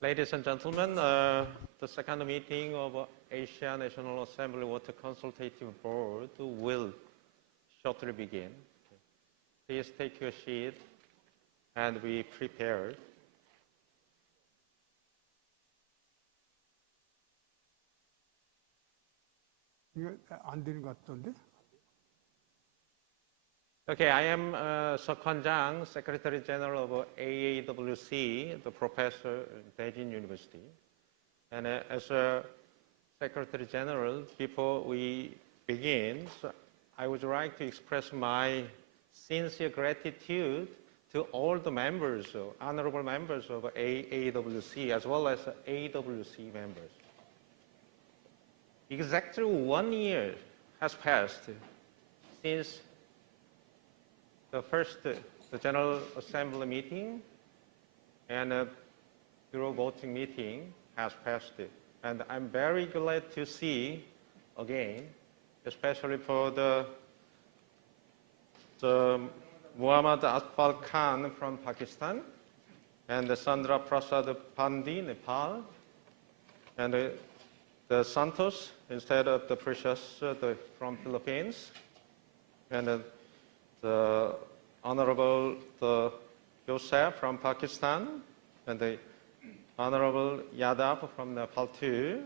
Ladies and gentlemen, the second meeting of Asia National Assembly Water Consultative Board will shortly begin. Please take your seat and be prepared. 이거 안 되는 것 같던데? Okay, I am Seok-Hwan Jang, Secretary General of AAWC, the professor at Daejeon University. And as a Secretary General, before we begin, I would like to express my sincere gratitude to all the members, honorable members of AAWC, as well as AWC members. Exactly 1 year has passed since the General Assembly meeting and Bureau voting meeting has passed. And I'm very glad to see again, especially for the Muhammad Asfal Khan from Pakistan and the Sandra Prasad Pandey, Nepal, and the Santos instead of the Precious from Philippines, and the Honorable Joseph from Pakistan, and the Honorable Yadav from Nepal too,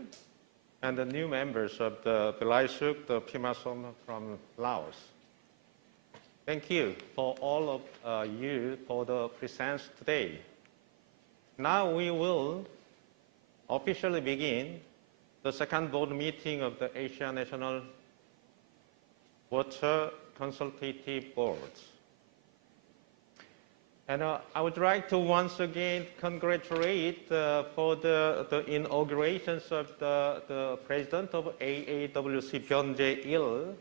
and the new members of the Bilaisuk, the Pimasom from Laos. Thank you for all of you for the presence today. Now we will officially begin the second board meeting of the Asia National Water Consultative Boards. And I would like to once again congratulate for the inaugurations of the president of AAWC, Byun Jae-il.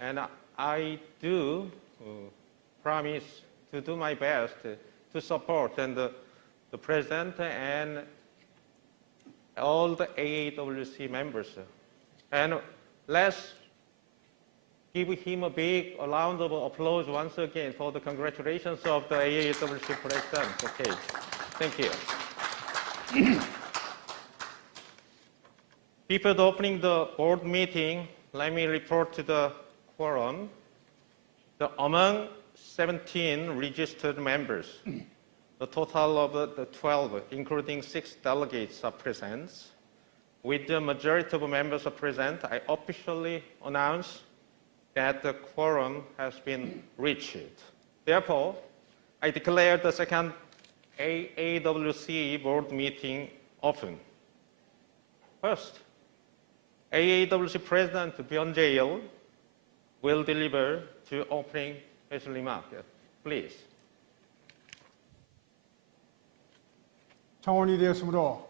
And I do promise to do my best to support and the president and all the AAWC members. And let's give him a big round of applause once again for the congratulations of the AAWC president. Okay, thank you. Before opening the board meeting, let me report to the quorum. Among 17 registered members, the total of the 12, including 6 delegates, are present. With the majority of members are present, I officially announce that the quorum has been reached. Therefore, I declare the second AAWC board meeting open. First, AAWC President Byun Jae-il will deliver to opening his remark. Please. 청원이 되었으므로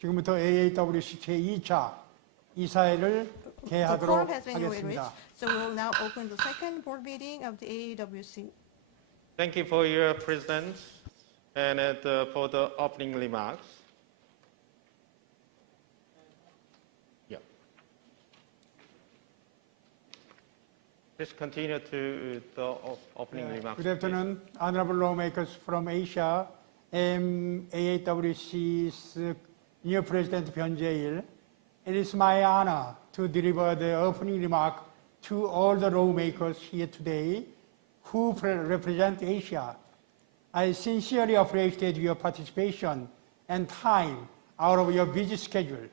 지금부터 AAWC 제2차 이사회를 개하도록 하겠습니다. So we will now open the second board meeting of the AAWC. Thank you for your presence and for the opening remarks. Yeah. Please continue to the opening remarks. Good afternoon, honorable lawmakers from Asia. I'm AAWC's new president, Byun Jae-il. It is my honor to deliver the opening remark to all the lawmakers here today who represent Asia. I sincerely appreciate your participation and time out of your busy schedule.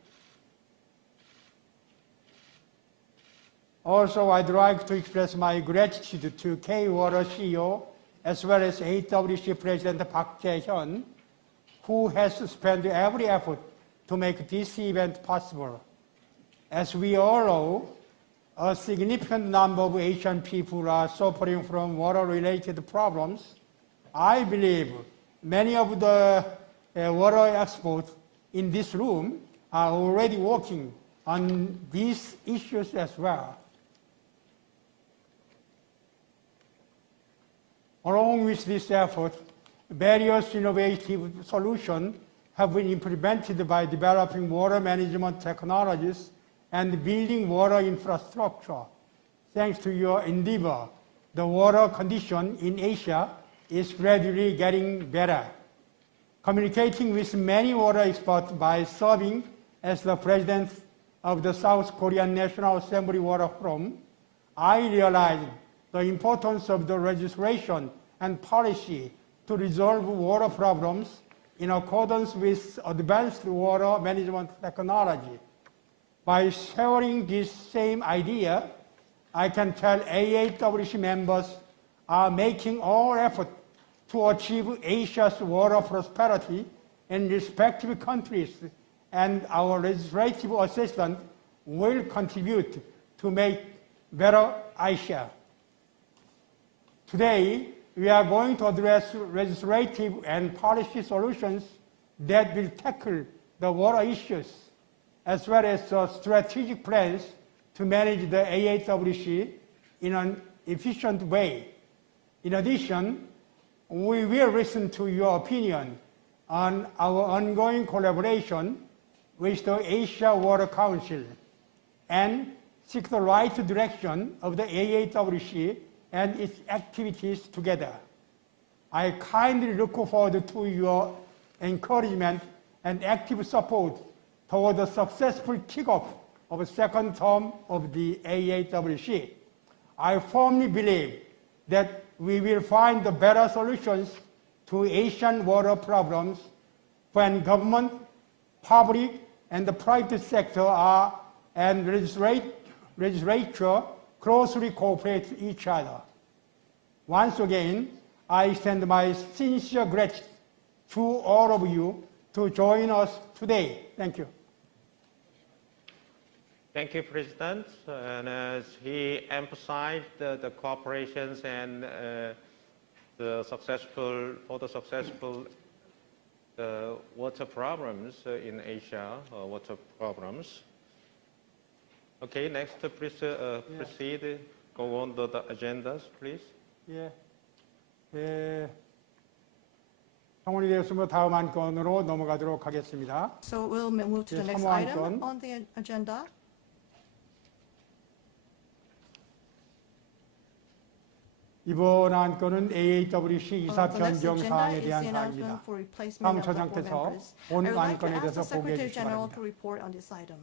Also, I'd like to express my gratitude to K-Water CEO as well as AWC President Park Jae-hyun, who has spent every effort to make this event possible. As we all know, a significant number of Asian people are suffering from water-related problems. I believe many of the water experts in this room are already working on these issues as well. Along with this effort, various innovative solutions have been implemented by developing water management technologies and building water infrastructure. Thanks to your endeavor, the water condition in Asia is gradually getting better. Communicating with many water experts by serving as the president of the South Korean National Assembly Water Forum, I realized the importance of the legislation and policy to resolve water problems in accordance with advanced water management technology. By sharing this same idea, I can tell AAWC members are making all efforts to achieve Asia's water prosperity in respective countries, and our legislative assistant will contribute to make better Asia. Today, we are going to address legislative and policy solutions that will tackle the water issues, as well as strategic plans to manage the AAWC in an efficient way. In addition, we will listen to your opinion on our ongoing collaboration with the Asia Water Council and seek the right direction of the AAWC and its activities together. I kindly look forward to your encouragement and active support toward the successful kickoff of the second term of the AAWC. I firmly believe that we will find the better solutions to Asian water problems when government, public, and the private sector and legislature closely cooperate with each other. Once again, I extend my sincere gratitude to all of you to join us today. Thank you. Thank you, President. And as he emphasized the cooperations and the successful water problems in Asia, water problems. Okay, next, please proceed. Go on to the agendas, please. 예, 성원이 되었으므로 다음 안건으로 넘어가도록 하겠습니다. So we'll move to the next 사모 item 안건. on the agenda. 이번 안건은 AAWC 이사 The next 변경 agenda 사항에 is 대한 the announcement 사항입니다. for replacement 다음 of the board 처장께서 members. 본 I would like to 안건에 ask 대해서 the 보고해 Secretary 주시기 General 바랍니다. to report on this item.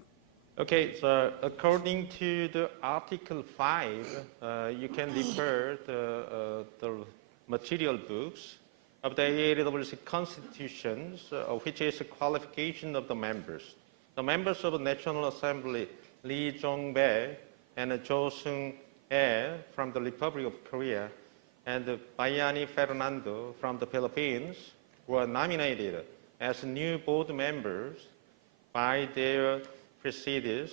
Okay, so according to the Article 5, you can refer the material books of the AAWC constitutions, which is a qualification of the members. The members of the National Assembly, Lee Jong-bae and Jo Seung-ae from the Republic of Korea, and Bayani Fernando from the Philippines were nominated as new board members by their predecessors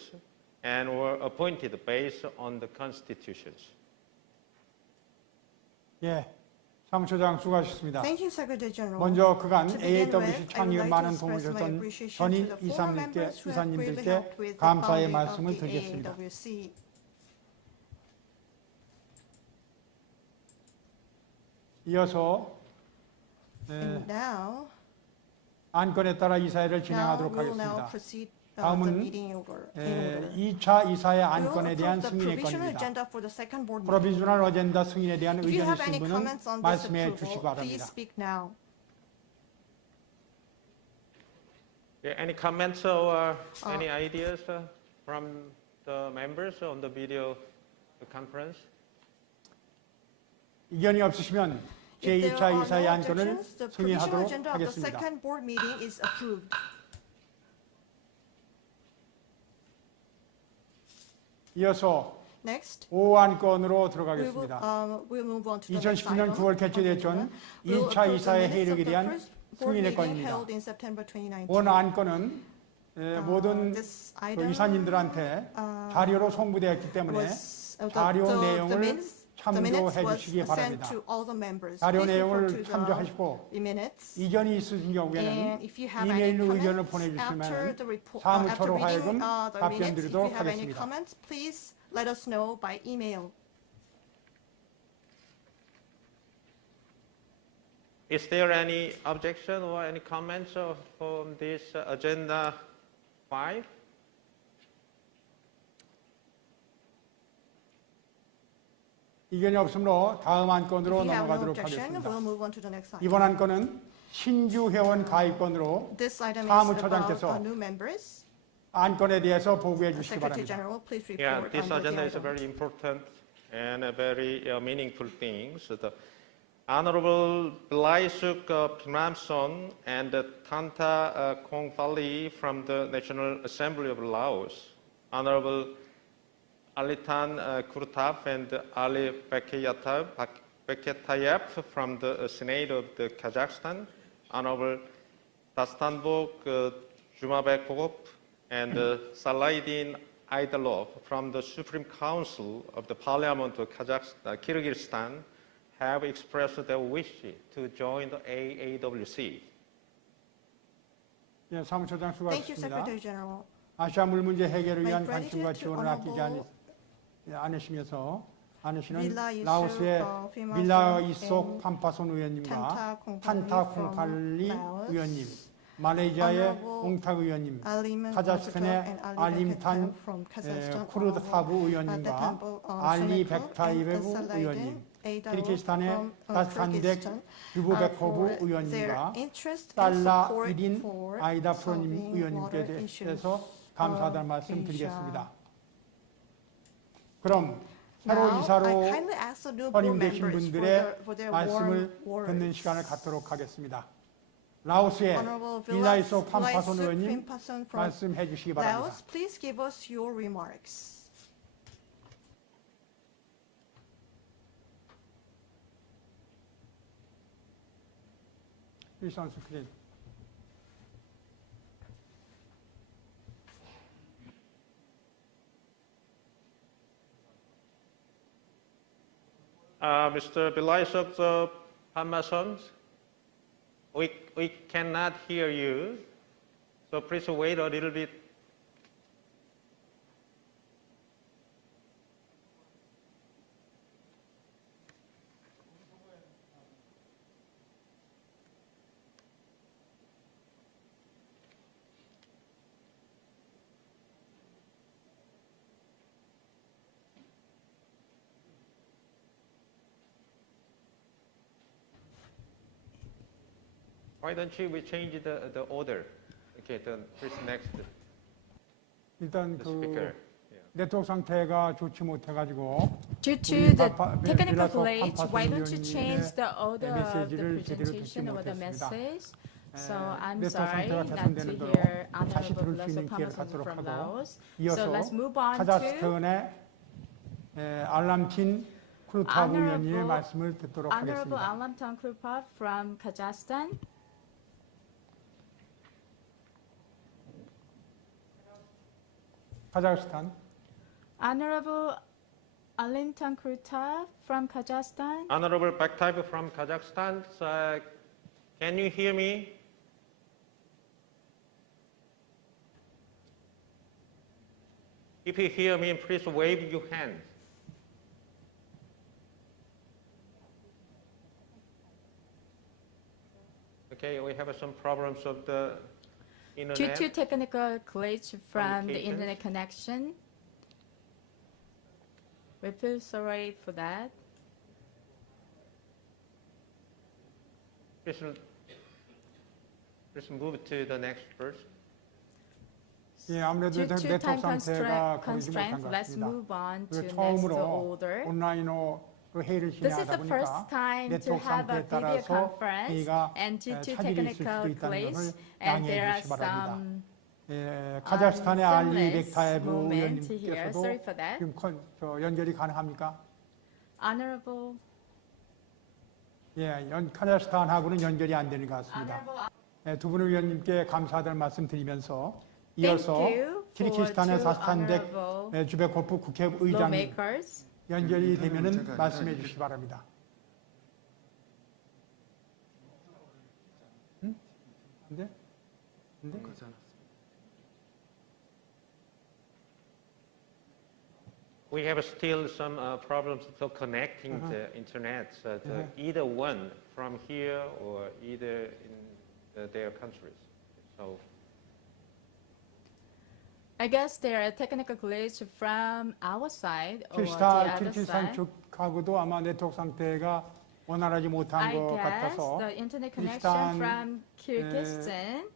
and were appointed based on the constitutions. 예, 사무처장 수고하셨습니다. Thank you, Secretary General. 먼저 그간 To begin AAWC with, I would 참여에 like to 많은 express 도움을 my 주셨던 appreciation 전임 to the former members who have greatly 이사님께 helped with the 감사의 founding of 말씀을 the 드리겠습니다. AAWC. 이어서 And now, 안건에 따라 이사회를 now 진행하도록 we'll now 하겠습니다. proceed the 다음은 meeting in order. 2차 이사회 We will 안건에 대한 approve the 승인의 provisional 건입니다. agenda for the second board meeting. 프로비주널 어젠다 승인에 대한 If you 의견이 have 있으신 any 분은 comments on this 말씀해 주시기 approval, 바랍니다. please speak now. Yeah, any comments or any ideas from the members on the video conference? 의견이 없으시면 If there 제2차 are 이사회 no 안건을 objections, the provisional 승인하도록 agenda of the 하겠습니다. second board meeting is approved. 이어서 Next, 5안건으로 we 들어가겠습니다. will move on to the next 2017년 item. 9월 개최됐던 2차 이사회 회력에 대한 승인의 건입니다. held in September 2019. 본 안건은 모든 This 그 item 이사님들한테 자료로 송부되었기 때문에 was 자료 내용을 minutes 참조해 was 주시기 sent 바랍니다. to all the members. 자료 Please refer 내용을 to 참조하시고 the minutes. 이전이 있으신 경우에는 And if you have any 이메일로 의견을 comments after 보내주시면 the report, 사무처로 after reading 하여금 the 답변 minutes, if you 드리도록 have any 하겠습니다. comments, please let us know by email. Is there any objection or any comments on this agenda 5? 이견이 없으므로 다음 If 안건으로 you have no 넘어가도록 objection, 하겠습니다. we'll move on to the next item. 이번 안건은 신규 회원 가입권으로 This item is 사무처장께서 about new members. 안건에 대해서 보고해 주시기 Secretary 바랍니다. General, please Yeah, report this on the agenda is a item. very important and a very meaningful thing. So the Honorable Bilaisuk Pinamson and Tanta Kongfali from the National Assembly of Laos, Honorable Alitan Kurtap and Ali Beketayev from the Senate of the Kazakhstan, Honorable Dastanbek Jumabekov and Salaidin Aidalov from the Supreme Council of the Parliament of Kyrgyzstan have expressed their wish to join the AAWC. 예, 사무처장 Thank you, 수고하셨습니다. Secretary General. 아시아 물 문제 해결을 위한 My 관심과 gratitude to 지원을 아끼지 Honorable 않으시면서 Vilayusuk 라오스의 Phimason 빌라이속 and 판파손 의원님과 Tanta 탄타 Kongfali 콩팔리 from Laos, 의원님, 말레이시아의 Honorable 옹탁 의원님, Aliman 카자흐스탄의 and Ali 알림탄 Beketayev from Kazakhstan, 쿠르드타브 의원님과 Datanbek 알리 Senegal, 백타이베브 and 의원님, Aidalov 키르기스탄의 from 다스탄덱 Kyrgyzstan, 유브베코브 for their 의원님과 interest and 달라 support 1인 for 아이다 프로님 solving 의원님께 water issues 대해서 감사하다는 of 말씀 Asia. 드리겠습니다. 그럼 새로 Now, I 이사로 kindly ask the new board 선임되신 members 분들의 for their 말씀을 warm 듣는 words. 시간을 갖도록 하겠습니다. 라오스의 Honorable 빌라이소 판파손 Vilayusuk 의원님 Phimason from 말씀해 주시기 바랍니다. Laos, please give us your remarks. Please on screen. Mr. Bilaisuk Pamason, we cannot hear you, so please wait a little bit. Why don't we change the order? Okay, then please next 일단 the 그 speaker. 네트워크 상태가 좋지 못해가지고 Due to 우리 the 바- technical 빌라소 glitch, why don't you 판파손 change the order of the 메시지를 제대로 듣지 presentation or the 못했습니다. message? So 에, I'm 네트워크 sorry 상태가 not to 개선되는 대로 hear 다시 Honorable 들을 수 Bilaso 있는 기회를 Pamason 갖도록 from 하고 Laos. So 이어서 let's move on to 카자흐스탄의 알람틴 크루타브 의원님의 Honorable- 말씀을 듣도록 Honorable 하겠습니다. Alamtan Krupov from Kazakhstan. 카자흐스탄 Honorable Alimtan Krupov from Kazakhstan. Honorable Bektayev from Kazakhstan, can you hear me? If you hear me, please wave your hand. Okay, we have some problems of the Due internet. to technical glitch from the Communications. internet connection. We feel sorry for that. Please move to the next verse. 예, 아무래도 Due to 네트워크 time 상태가 거리지 못한 constraint, 것 let's 같습니다. move on to 그리고 next 처음으로 order. 온라인으로 회의를 This is 진행하다 the first 보니까 time to 네트워크 have a 상태에 video 따라서 conference, 회의가 and due to 차질이 있을 technical 수도 있다는 glitch, 것을 and there 양해해 are 주시기 바랍니다. some 예, 카자흐스탄의 알리 seamless 백타예브 moment here. 의원님께서도 Sorry for that. 지금 연결이 가능합니까? Honorable, 예, 카자흐스탄하고는 연결이 안 되는 것 같습니다. honorable, 예, 두 분의 의원님께 감사하다는 말씀 드리면서 thank 이어서 you for 키르기스탄의 two 다스탄덱 honorable 주베코프 국회의장님 lawmakers. 연결이 되면은 말씀해 주시기 바랍니다. 응? 안 돼? 안 돼? We have still some problems to connecting the internet. Either one from here or either in their countries. So I guess there are technical glitch from our side or the 키르기스탄 other 키르기스탄 side. 쪽하고도 아마 네트워크 상태가 원활하지 못한 I 것 guess 같아서 the internet 비슷한, connection from Kyrgyzstan,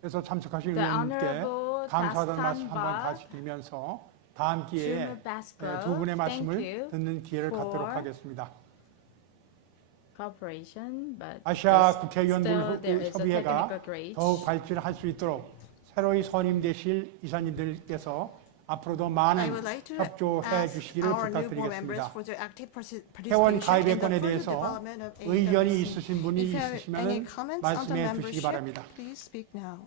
그래서 참석하신 the 의원님께 Honorable 감사하다는 말씀 한번 Dastanba, 다시 드리면서 다음 기회에 Juma Baskov, 두 분의 thank 말씀을 you 듣는 기회를 갖도록 for 하겠습니다. cooperation, but 아시아 still 국회의원 there is a 협의회가 technical glitch. 더욱 발전할 수 있도록 새로이 선임되실 이사님들께서 앞으로도 I 많은 would like to 협조해 ask 주시기를 our new board members 부탁드리겠습니다. for their active 회원 participation 가입의 in the 건에 further 대해서 development of 의견이 AAWC. 있으신 분이 If you have any 있으시면 comments on the 말씀해 주시기 membership, 바랍니다. please speak now.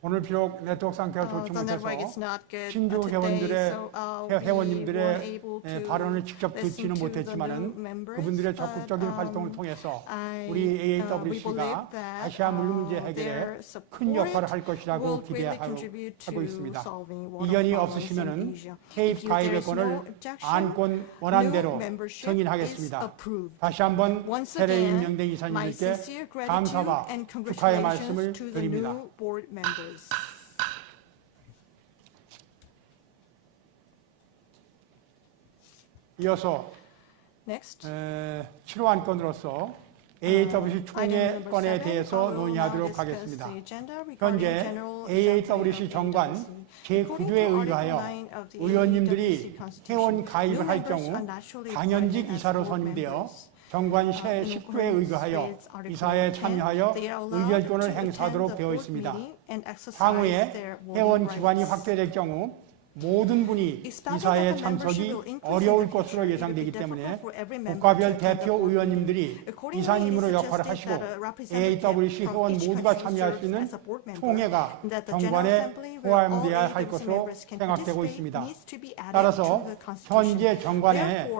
오늘 비록 네트워크 상태가 좋지 The network is 못해서 not good 신주 today, 회원들의 so we weren't 회원님들의 able to 발언을 직접 듣지는 listen to the new 못했지만은 members, 그분들의 but, 적극적인 활동을 통해서 we 우리 believe AAWC가 that, 아시아 물 문제 their 해결에 큰 support 역할을 할 것이라고 will greatly 기대하고 contribute to 있습니다. solving water 이견이 problems in 없으시면은 Asia. 개입 If there 가입의 is no 권을 objection, 안건 new 원안대로 membership is 승인하겠습니다. approved. 다시 한번 Once 새로이 again, 임명된 my 이사님들께 sincere gratitude 감사와 and 축하의 말씀을 congratulations to the 드립니다. new board members. 이어서 Next, 7호 안건으로서 AAWC 총회 건에 대해서 논의하도록 하겠습니다. 현재 AAWC 정관 제9조에 의거하여 의원님들이 회원 가입을 할 경우 당연직 이사로 선임되어 정관 제10조에 의거하여 이사에 참여하여 의결권을 행사하도록 되어 있습니다. 향후에 회원 기관이 확대될 경우 모든 분이 이사에 참석이 어려울 것으로 예상되기 때문에 국가별 대표 의원님들이 이사님으로 역할을 하시고 AAWC 회원 모두가 참여할 수 있는 총회가 정관에 포함되어야 할 것으로 생각되고 있습니다. 따라서 현재 정관에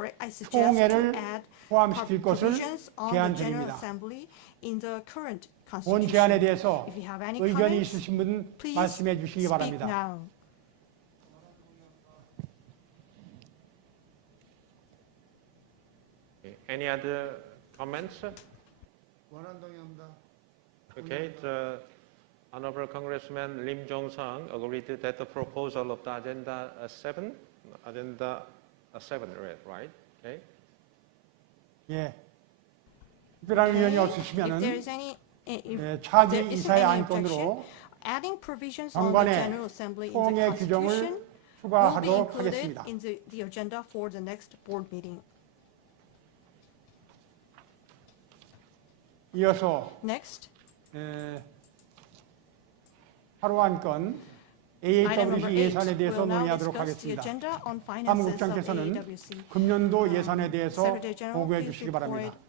총회를 포함시킬 것을 제안드립니다. 본 제안에 대해서 의견이 있으신 분 말씀해 주시기 바랍니다. Any other comments? 원안 동의합니다. Okay, the Honorable Congressman Lim Jong-sung agreed that the proposal of the Agenda 7, right? Okay. 예. 특별한 의견이 if 없으시면은 there is any, if 차기 there isn't 이사의 any 안건으로 adding provisions on the 정관에 General Assembly in the 총회 규정을 Constitution will be 추가하도록 included 하겠습니다. in the agenda for the next board meeting. 이어서 Next, 하루 안건 item AAWC number 8 예산에 대해서 will now 논의하도록 discuss the 하겠습니다. agenda on finances of 사무국장께서는 AAWC. 금년도 예산에 대해서 Secretary General, 보고해 please 주시기 바랍니다. report.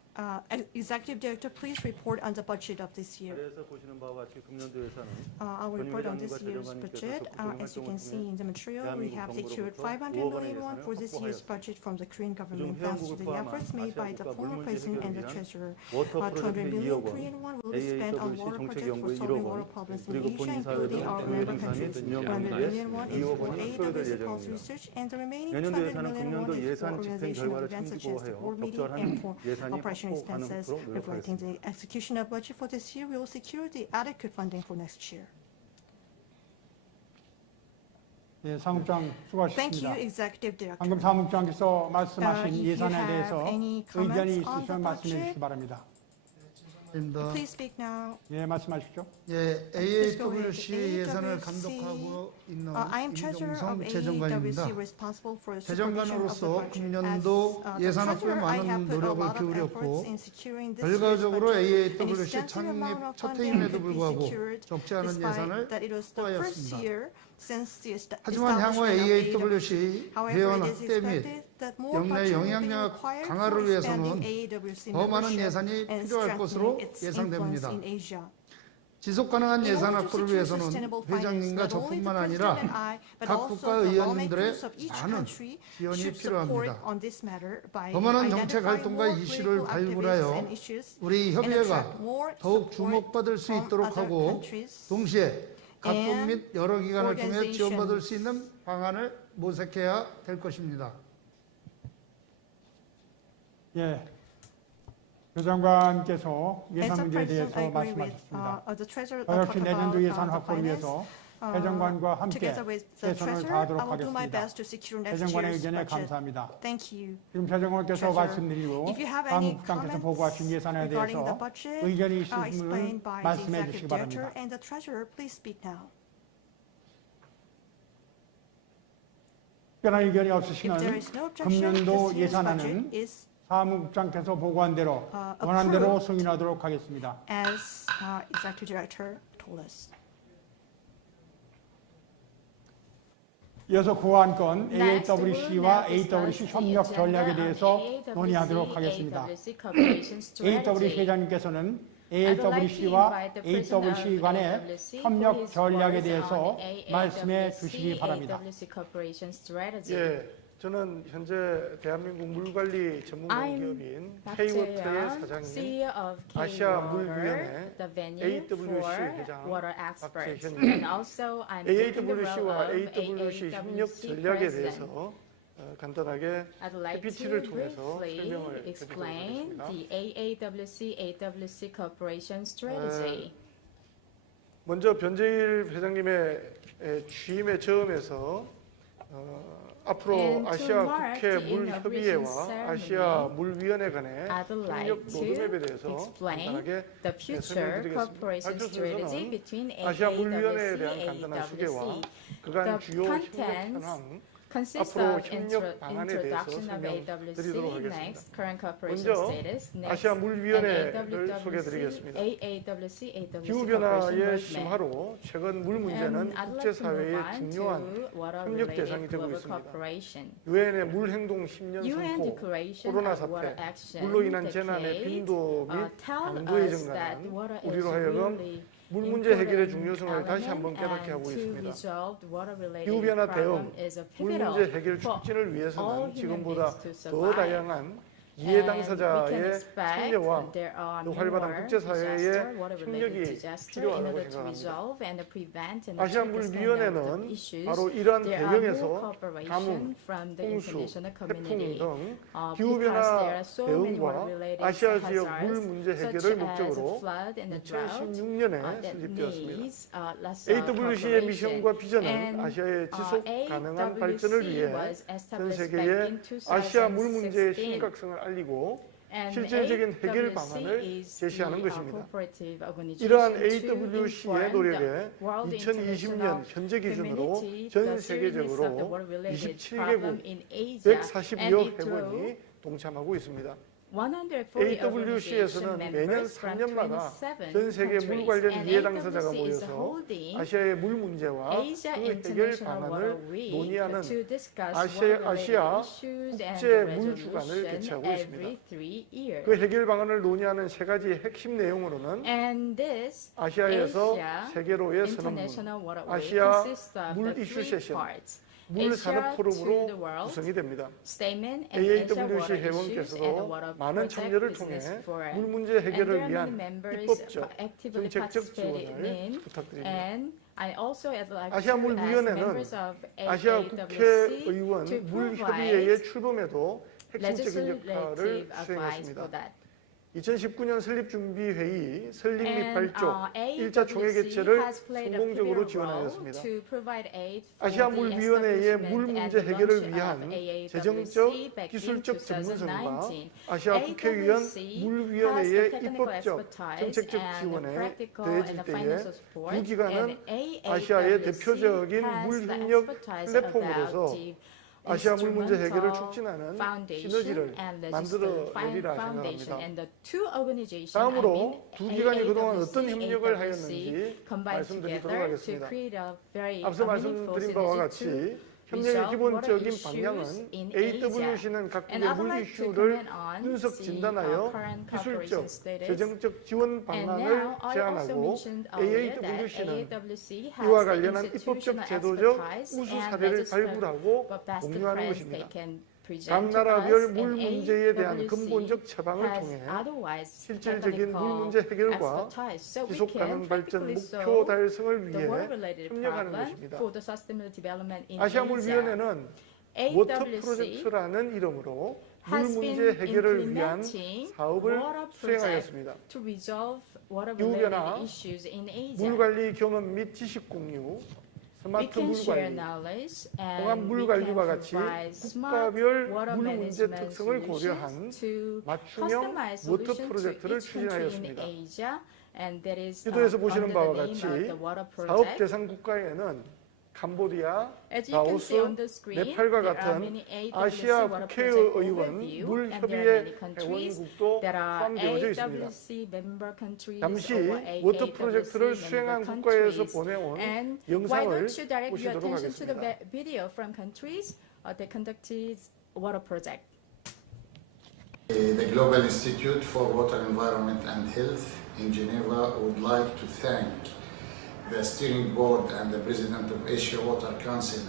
Executive Director, please report on the budget of this year. 자료에서 보시는 바와 같이 금년도 예산은 I will report on this year's budget. As you can see in the material, we have secured 500 million won for this year's budget from the Korean government thanks to the efforts made by the former president and the treasurer. 200 million Korean won will be spent on water projects for solving water problems in Asia, including our member countries. 100 million won is for AAWC policy research, and the remaining 200 million won is for organizational events such as the board meeting and for operational expenses. Reflecting the execution of budget for this year, we will secure the adequate funding for next year. 예, 사무국장 Thank you, 수고하셨습니다. Executive Director. 방금 사무국장께서 말씀하신 if you 예산에 have 대해서 any 의견이 comments on the 있으시면 말씀해 budget, 주시기 바랍니다. 입니다. Please speak now. 예, 말씀하십시오. 예, Please go ahead. AAWC 예산을 AAWC, 감독하고 있는 I am treasurer of 임종성 재정관입니다. AAWC responsible for the supervision of the 재정관으로서 budget. 금년도 As the 예산 확보에 treasurer, I 많은 have put a 노력을 lot of 기울였고 efforts in securing this year's 결과적으로 budget. An AAWC extensive amount 창립 of 첫 funding 해임에도 could be 불구하고 secured 적지 않은 despite 예산을 that it was the first 확보하였습니다. year since the 하지만 향후 establishment of AAWC However, 회원 it is 확대 및 expected that more 영내 budget will be 영향력 required 강화를 for expanding 위해서는 AAWC 더 많은 membership 예산이 and 필요할 것으로 strengthening its 예상됩니다. influence in Asia. 지속 가능한 In 예산 order to 확보를 secure 위해서는 sustainable finance, 회장님과 not only the 저뿐만 President 아니라 and I, but 각 also 국가 the 의원님들의 lawmakers of each 많은 country 지원이 should support 필요합니다. on this matter by 더 많은 정책 identifying 활동과 more 이슈를 political activities 발굴하여 and issues 우리 and 협의회가 attract more 더욱 support 주목받을 수 from 있도록 other 하고 countries. 동시에 각국 and 및 여러 기관을 통해 organizations. 지원받을 수 있는 방안을 모색해야 될 것입니다. 예, 교장관께서 As 예산 a 문제에 president, 대해서 I agree with 말씀하셨습니다. the treasurer 저 역시 talked 내년도 about 예산 the 확보를 finance. 위해서 재정관과 함께 together with the 최선을 treasurer, 다하도록 I will do my 하겠습니다. best to secure next 재정관의 year's 의견에 budget. 감사합니다. Thank you. 지금 재정관께서 Treasurer, 말씀드리고 if you have any 사무국장께서 comments 보고하신 예산에 regarding the 대해서 budget 의견이 explained 있으시면 by the 말씀해 executive 주시기 director 바랍니다. and the treasurer, please speak now. 특별한 의견이 If 없으시면 there is no objection, 금년도 this year's 예산안은 budget is 사무국장께서 보고한 대로 원한 대로 승인하도록 하겠습니다. as executive director told us. 이어서 고안건 Next, we will AAWC와 now discuss AAWC the 협력 agenda 전략에 on 대해서 AAWC, 논의하도록 하겠습니다. AAWC cooperation AAWC strategy. 회장님께서는 I'd like to AAWC와 invite the president AAWC of 간의 AAWC for 협력 his 전략에 words 대해서 on 말씀해 주시기 바랍니다. AAWC cooperation strategy. 예, 저는 현재 대한민국 물관리 전문 I'm 기업인 Park K-워터의 Jae-yeon, 사장님, CEO of 아시아 K-Water, 물위원회 the venue AAWC for 회장 water experts. 박재현입니다. And also I'm taking the role AAWC와 of AAWC 협력 AAWC 전략에 president. 대해서 간단하게 I'd like PPT를 to 통해서 briefly 설명을 explain 드리도록 하겠습니다. the AAWC-AWC cooperation strategy. 먼저 변재일 회장님의 취임의 처음에서 앞으로 And to 아시아 mark 국회 the 물협의회와 inauguration 아시아 물위원회 간의 I'd like 협력 to 로드맵에 대해서 explain 간단하게 the future 설명드리겠습니다. cooperation 발표 strategy 순서는 between 아시아 물위원회에 대한 AAWC, 간단한 소개와 AWC. 그간 The 주요 협력 contents 현황, consists 앞으로 of 협력 방안에 대해서 introduction of 설명드리도록 AWC, 하겠습니다. next current cooperation 먼저 status, next 아시아 물위원회를 AAWC, 소개드리겠습니다. AAWC, AWC 기후변화의 cooperation movement. 심화로 최근 물 문제는 And I'd like to move 국제사회의 on 중요한 to water 협력 대상이 related 되고 global 있습니다. cooperation. 유엔의 물행동 10년 UN 선포, Declaration 코로나 of Water 사태, Action 물로 인한 decade, 재난의 빈도 및 tell 강도에 us that 증가는 water is 우리로 하여금 really 물 문제 해결의 important 중요성을 다시 한번 element, 깨닫게 하고 and to 있습니다. resolve water-related 기후변화 problem 대응, is a 물 pivotal 문제 해결 for 촉진을 all 위해서는 human 지금보다 beings to 더 survive. 다양한 이해 And we can 당사자의 expect 참여와 there are 또 활발한 more 국제사회의 disaster, water-related 협력이 disaster in 필요하다고 order to 생각합니다. resolve and prevent and 아시아 address this kind of 물위원회는 issues. 바로 이러한 There are 배경에서 more cooperation 가뭄, from the 홍수, international 태풍 community. 등 Because 기후변화 there are so many 대응과 water-related 아시아 지역 hazards, 물 문제 such 해결을 as 목적으로 flood and the drought, 2016년에 that 설립되었습니다. needs lots of AWC의 cooperation. 미션과 비전은 And, 아시아의 지속 가능한 AWC 발전을 위해 was 전 established 세계에 back in 아시아 물 문제의 2016. 심각성을 알리고 And 실질적인 해결 AWC 방안을 is 제시하는 the, 것입니다. cooperative organization 이러한 to AWC의 inform 노력에 the world 2020년 international 현재 기준으로 community 전 the seriousness of the 세계적으로 water-related 27개국 problem in Asia, 142억 and it 회원이 drew 동참하고 있습니다. 140 AWC에서는 매년 3년마다 전 세계 물 관련 이해 당사자가 모여서 아시아의 물 문제와 그 해결 방안을 논의하는 아시아 국제 물 주간을 개최하고 있습니다. 그 해결 방안을 논의하는 세 가지 핵심 내용으로는 아시아에서 세계로의 선언문, 아시아 물 이슈 세션, 물 산업 포럼으로 구성이 됩니다. AAWC 회원께서도 많은 참여를 통해 물 문제 해결을 위한 입법적, 정책적 지원을 부탁드립니다. 아시아 물위원회는 아시아 국회의원 물협의회의 출범에도 핵심적인 역할을 수행했습니다. 2019년 설립준비회의 설립 및 발족 1차 총회 개최를 성공적으로 지원하였습니다. 아시아 물위원회의 물 문제 해결을 위한 재정적, 기술적 전문성과 아시아 국회의원 물위원회의 입법적, 정책적 지원에 더해질 때에 두 기관은 아시아의 대표적인 물협력 플랫폼으로서 아시아 물 문제 해결을 촉진하는 시너지를 만들어내리라 생각합니다. 다음으로 두 기관이 그동안 어떤 협력을 하였는지 말씀드리도록 하겠습니다. 앞서 말씀드린 바와 같이 협력의 기본적인 방향은 AWC는 각국의 물 이슈를 분석 진단하여 기술적, 재정적 지원 방안을 제안하고 AAWC는 이와 관련한 입법적, 제도적 우수 사례를 발굴하고 공유하는 것입니다. 각 나라별 물 문제에 대한 근본적 처방을 통해 실질적인 물 문제 해결과 지속 가능 발전 목표 달성을 위해 협력하는 것입니다. 아시아 물위원회는 워터 프로젝트라는 이름으로 물 문제 해결을 위한 사업을 수행하였습니다. 기후변화, 물관리 경험 및 지식 공유, We 스마트 can 물 share 관리, knowledge 통합 and 물 we can 관리와 같이 provide smart 국가별 water 물 문제 management 특성을 고려한 solutions to 맞춤형 customize 워터 solutions to 프로젝트를 each country in 추진하였습니다. Asia, and that is 지도에서 under 보시는 the 바와 name 같이 of the water 사업 project. 대상 국가에는 캄보디아, As you can 라오스, see on the screen, 네팔과 there are 같은 many AWC 아시아 water project 국회의원 overview, 물 and there are 협의회 many countries 회원국도 that are 포함되어져 있습니다. AWC member countries 잠시 or 워터 AAWC 프로젝트를 member 수행한 국가에서 countries. 보내온 And why 영상을 don't you direct your 보시도록 attention to the 하겠습니다. video from countries that conducted water project. The Global Institute for Water, Environment and Health in Geneva would like to thank the steering board and the president of Asia Water Council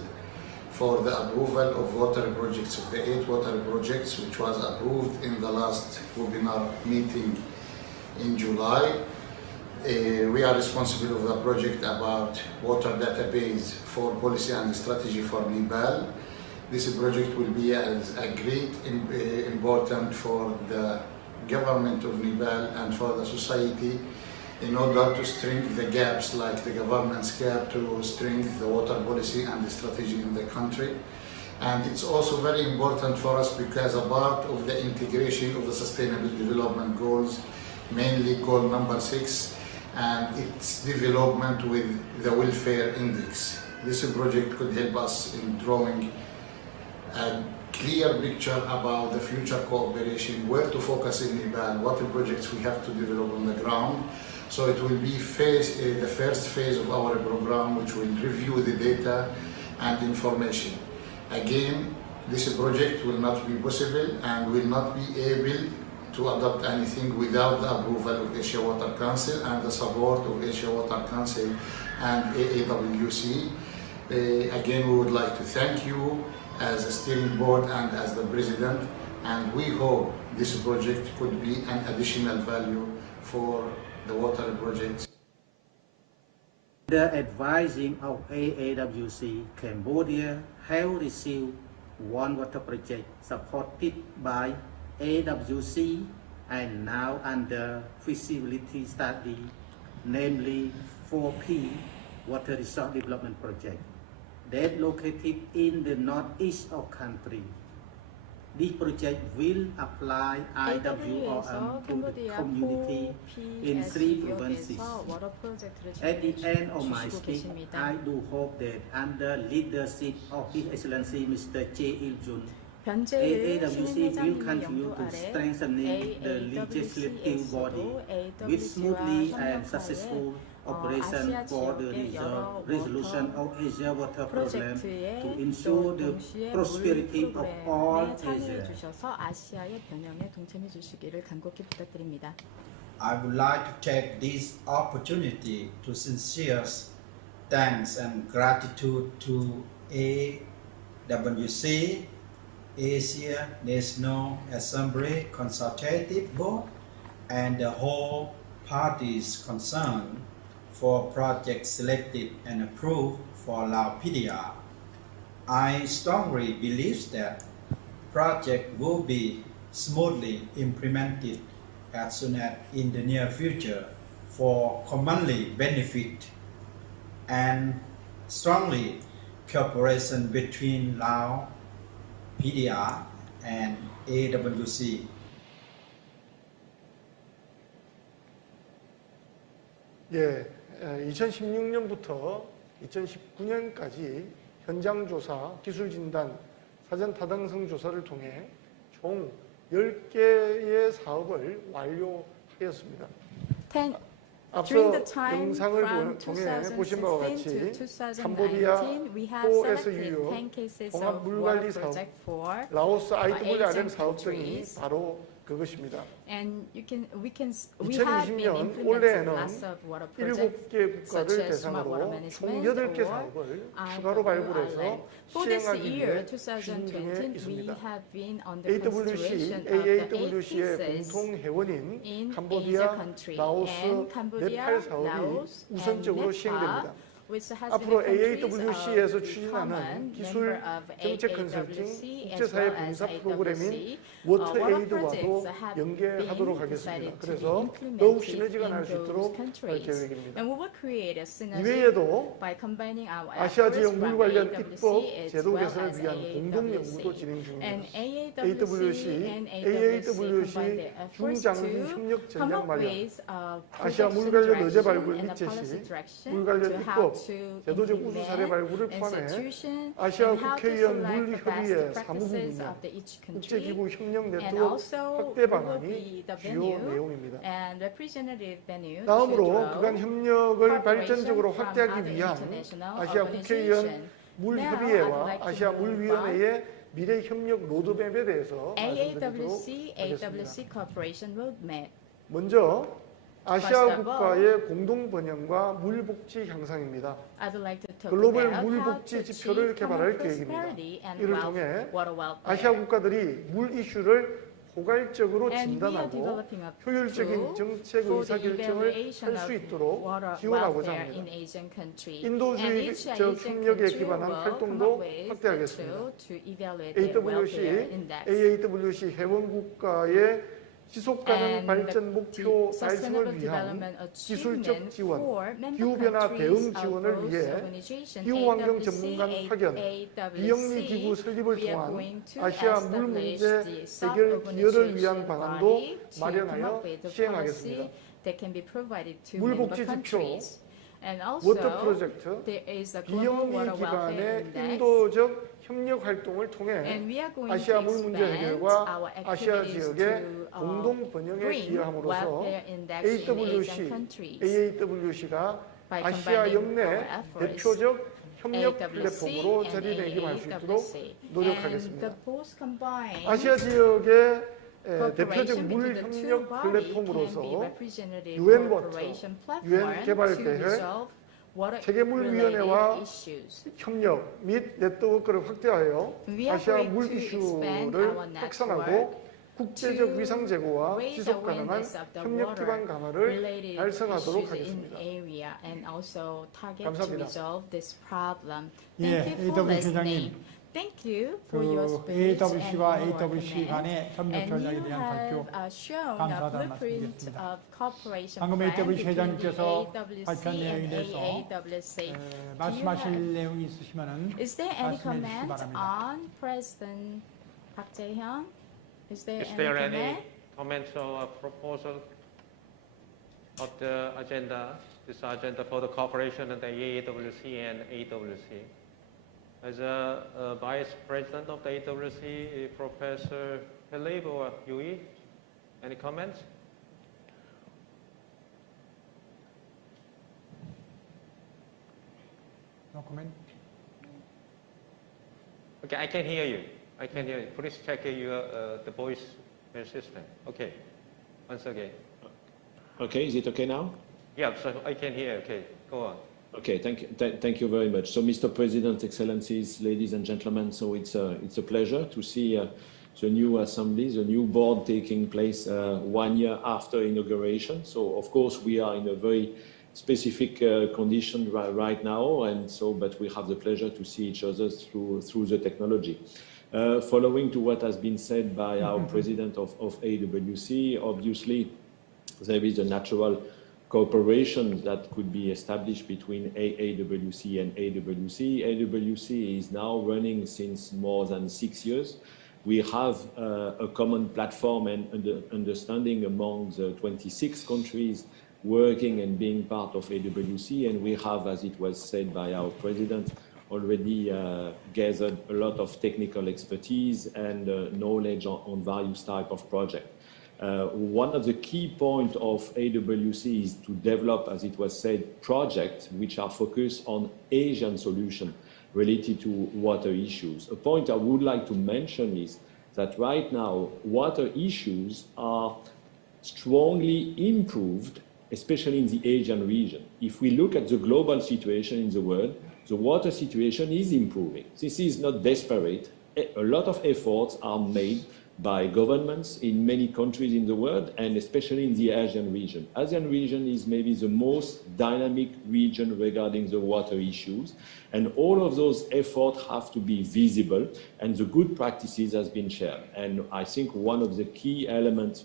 for the approval of water projects, of the 8 water projects which was approved in the last webinar meeting in July. We are responsible of the project about water database for policy and strategy for Nepal. This project will be as a great important for the government of Nepal and for the society in order to strengthen the gaps like the governance gap, to strengthen the water policy and the strategy in the country. And it's also very important for us because a part of the integration of the Sustainable Development Goals, mainly goal number 6, and its development with the welfare index. This project could help us in drawing a clear picture about the future cooperation, where to focus in Nepal, what projects we have to develop on the ground. So it will be the first phase of our program, which will review the data and information. Again, this project will not be possible and will not be able to adopt anything without the approval of Asia Water Council and the support of Asia Water Council and AAWC. Again, we would like to thank you as a steering board and as the president, and we hope this project could be an additional value for the water projects. The advising of AAWC, Cambodia have received one water project supported by AAWC and now under feasibility study, namely 4P Water Resource Development Project that located in the northeast of country. This project will apply IWRM to the community in 3 provinces. At the end of my speech, I do hope that under leadership of His Excellency Mr. Che Il-jun, AAWC will continue to strengthen the legislative body with smoothly and successful operation for the resolution of Asia water problem to ensure the prosperity of all Asia. 아시아의 번영에 동참해 주시기를 간곡히 부탁드립니다. I would like to take this opportunity to sincere thanks and gratitude to AAWC, Asia National Assembly Consultative Board, and the whole parties concerned for projects selected and approved for Lao PDR. I strongly believe that project will be smoothly implemented as soon as in the near future for commonly benefit and strongly cooperation between Lao PDR and AAWC. 예, 2016년부터 2019년까지 현장 조사, 기술 진단, 사전 타당성 조사를 통해 총 10개의 사업을 완료하였습니다. 앞서 영상을 통해 보신 바와 같이 캄보디아 OSUO 통합 물관리 사업, 라오스 IWRM 사업 등이 바로 그것입니다. And we have been 2020년 implementing 올해에는 lots of water projects 7개 such 국가를 as smart water 대상으로 총 management 8개 or 사업을 추가로 발굴해서 For this 시행하기 year, 위해 추진 중에 2020, we 있습니다. have been on the consideration of the AAWC의 8 pieces 공통 회원인 in Asia 캄보디아, country, 라오스, and Cambodia, 네팔 사업이 Laos, 우선적으로 and 시행됩니다. Nepal which has 앞으로 been AAWC에서 the 추진하는 common 기술 member of 정책 컨설팅 AAWC as 국제사회 well as 봉사 프로그램인 AWC. 워터 What 에이드와도 projects have 연계하도록 been 하겠습니다. decided to be 그래서 implemented 더욱 시너지가 in 날 수 those 있도록 할 countries. 계획입니다. And we will create a 이 synergy 외에도 by combining our 아시아 efforts 지역 물 from 관련 AAWC 입법 as 제도 well 개선을 as 위한 공동 연구도 AAWC. 진행 And 중입니다. AAWC and AWC combine their efforts 중장기 to 협력 come 전략 up 마련, with 아시아 물 projection 관련 의제 direction 발굴 and 및 a 제시, policy direction 물 관련 to how 입법, to 제도적 우수 사례 implement 발굴을 포함해 institution 아시아 and how to 국회의원 select 물 the 협의회 best 사무국 practices 운영, of the each 국제기구 country. 협력 And 네트워크 also 확대 we will 방안이 be the 주요 venue 내용입니다. and representative venue to 다음으로 draw 그간 협력을 발전적으로 cooperation 확대하기 from 위한 other international 아시아 국회의원 organizations. 물 Now, 협의회와 I'd like to 아시아 move 물 위원회의 미래 협력 로드맵에 대해서 말씀드리도록 하겠습니다. AAWC cooperation roadmap. 먼저 아시아 First of all, 국가의 공동 번영과 물 복지 향상입니다. I'd like to talk 글로벌 about 물 how 복지 to 지표를 achieve 개발할 common 계획입니다. prosperity and 이를 통해 water welfare. 아시아 국가들이 물 이슈를 포괄적으로 And we are 진단하고 developing a 효율적인 tool 정책 for the 의사결정을 evaluation 할 수 of 있도록 water 지원하고자 welfare in 합니다. Asian countries. 인도주의적 And each Asian 협력에 country 기반한 will 활동도 come up with a 확대하겠습니다. tool to evaluate their welfare index. AAWC 회원국가의 지속 가능 And 발전 목표 sustainable 달성을 위한 development 기술적 achievement 지원, for member 기후변화 대응 countries of 지원을 both 위해 organization, 기후환경 AWC, 전문가 파견, 비영리 기구 설립을 we are 통한 going to 아시아 물 establish 문제 the 해결 기여를 위한 sub-organization 방안도 body to come 마련하여 up with a 시행하겠습니다. policy that can be provided to 물 member 복지 지표, countries. And 워터 also, 프로젝트, there is a global 비영리 water welfare 기반의 index. 인도적 협력 활동을 통해 And we are going 아시아 to 물 문제 expand 해결과 our 아시아 activities 지역의 to 공동 번영에 bring 기여함으로써 welfare index in Asian countries. AAWC가 By 아시아 combining 역내 our efforts, 대표적 협력 AWC 플랫폼으로 and 자리매김할 수 있도록 AAWC. And 노력하겠습니다. the both combined 아시아 지역의 대표적 cooperation 물 between the two 협력 bodies can be 플랫폼으로서 representative UN cooperation 워터, platform UN 개발 to 계획, resolve 세계물위원회와 water-related issues. 협력 및 네트워크를 확대하여 We are 아시아 going 물 to expand 이슈를 our 확산하고 network 국제적 to 위상 제고와 raise 지속 가능한 awareness of the 협력 기반 강화를 water-related 달성하도록 issues in 하겠습니다. area and also target to 감사합니다. resolve this problem. 예, Thank you for AWC listening. 회장님. Thank you for your 그 speech AWC와 and your AWC comments. 간의 협력 And 전략에 you 대한 발표 have shown a 감사하다는 blueprint 말씀드리겠습니다. of cooperation 방금 plan AWC between the 회장님께서 AWC 발표한 내용에 and 대해서 AAWC. 말씀하실 내용이 있으시면은 Is there any 말씀해 주시기 comment 바랍니다. on President Park Jae-hyun? Is there Is any there any comment? comments or proposal of the agenda, this agenda for the cooperation of the AAWC and AWC? As a Vice President of the AAWC, Professor Philip or Yui, any comments? No comment? Okay, I can hear you. I can hear you. Please check your the voice system. Okay, once again. Okay, is it okay now? Yeah, so I can hear. Okay, go on. Okay, thank you very much. So, Mr. President, Excellencies, ladies and gentlemen, so it's a pleasure to see the new assembly, the new board taking place 1 year after inauguration. So, of course, we are in a very specific condition right now, and so, but we have the pleasure to see each other through the technology. Following to what has been said by our president of AWC, obviously there is a natural cooperation that could be established between AAWC and AWC. AWC is now running since more than 6 years. We have a common platform and understanding among the 26 countries working and being part of AWC, and we have, as it was said by our president, already gathered a lot of technical expertise and knowledge on various types of projects. One of the key points of AWC is to develop, as it was said, projects which are focused on Asian solutions related to water issues. A point I would like to mention is that right now, water issues are strongly improved, especially in the Asian region. If we look at the global situation in the world, the water situation is improving. This is not desperate. A lot of efforts are made by governments in many countries in the world, and especially in the Asian region. ASEAN region is maybe the most dynamic region regarding the water issues, and all of those efforts have to be visible, and the good practices has been shared. And I think one of the key elements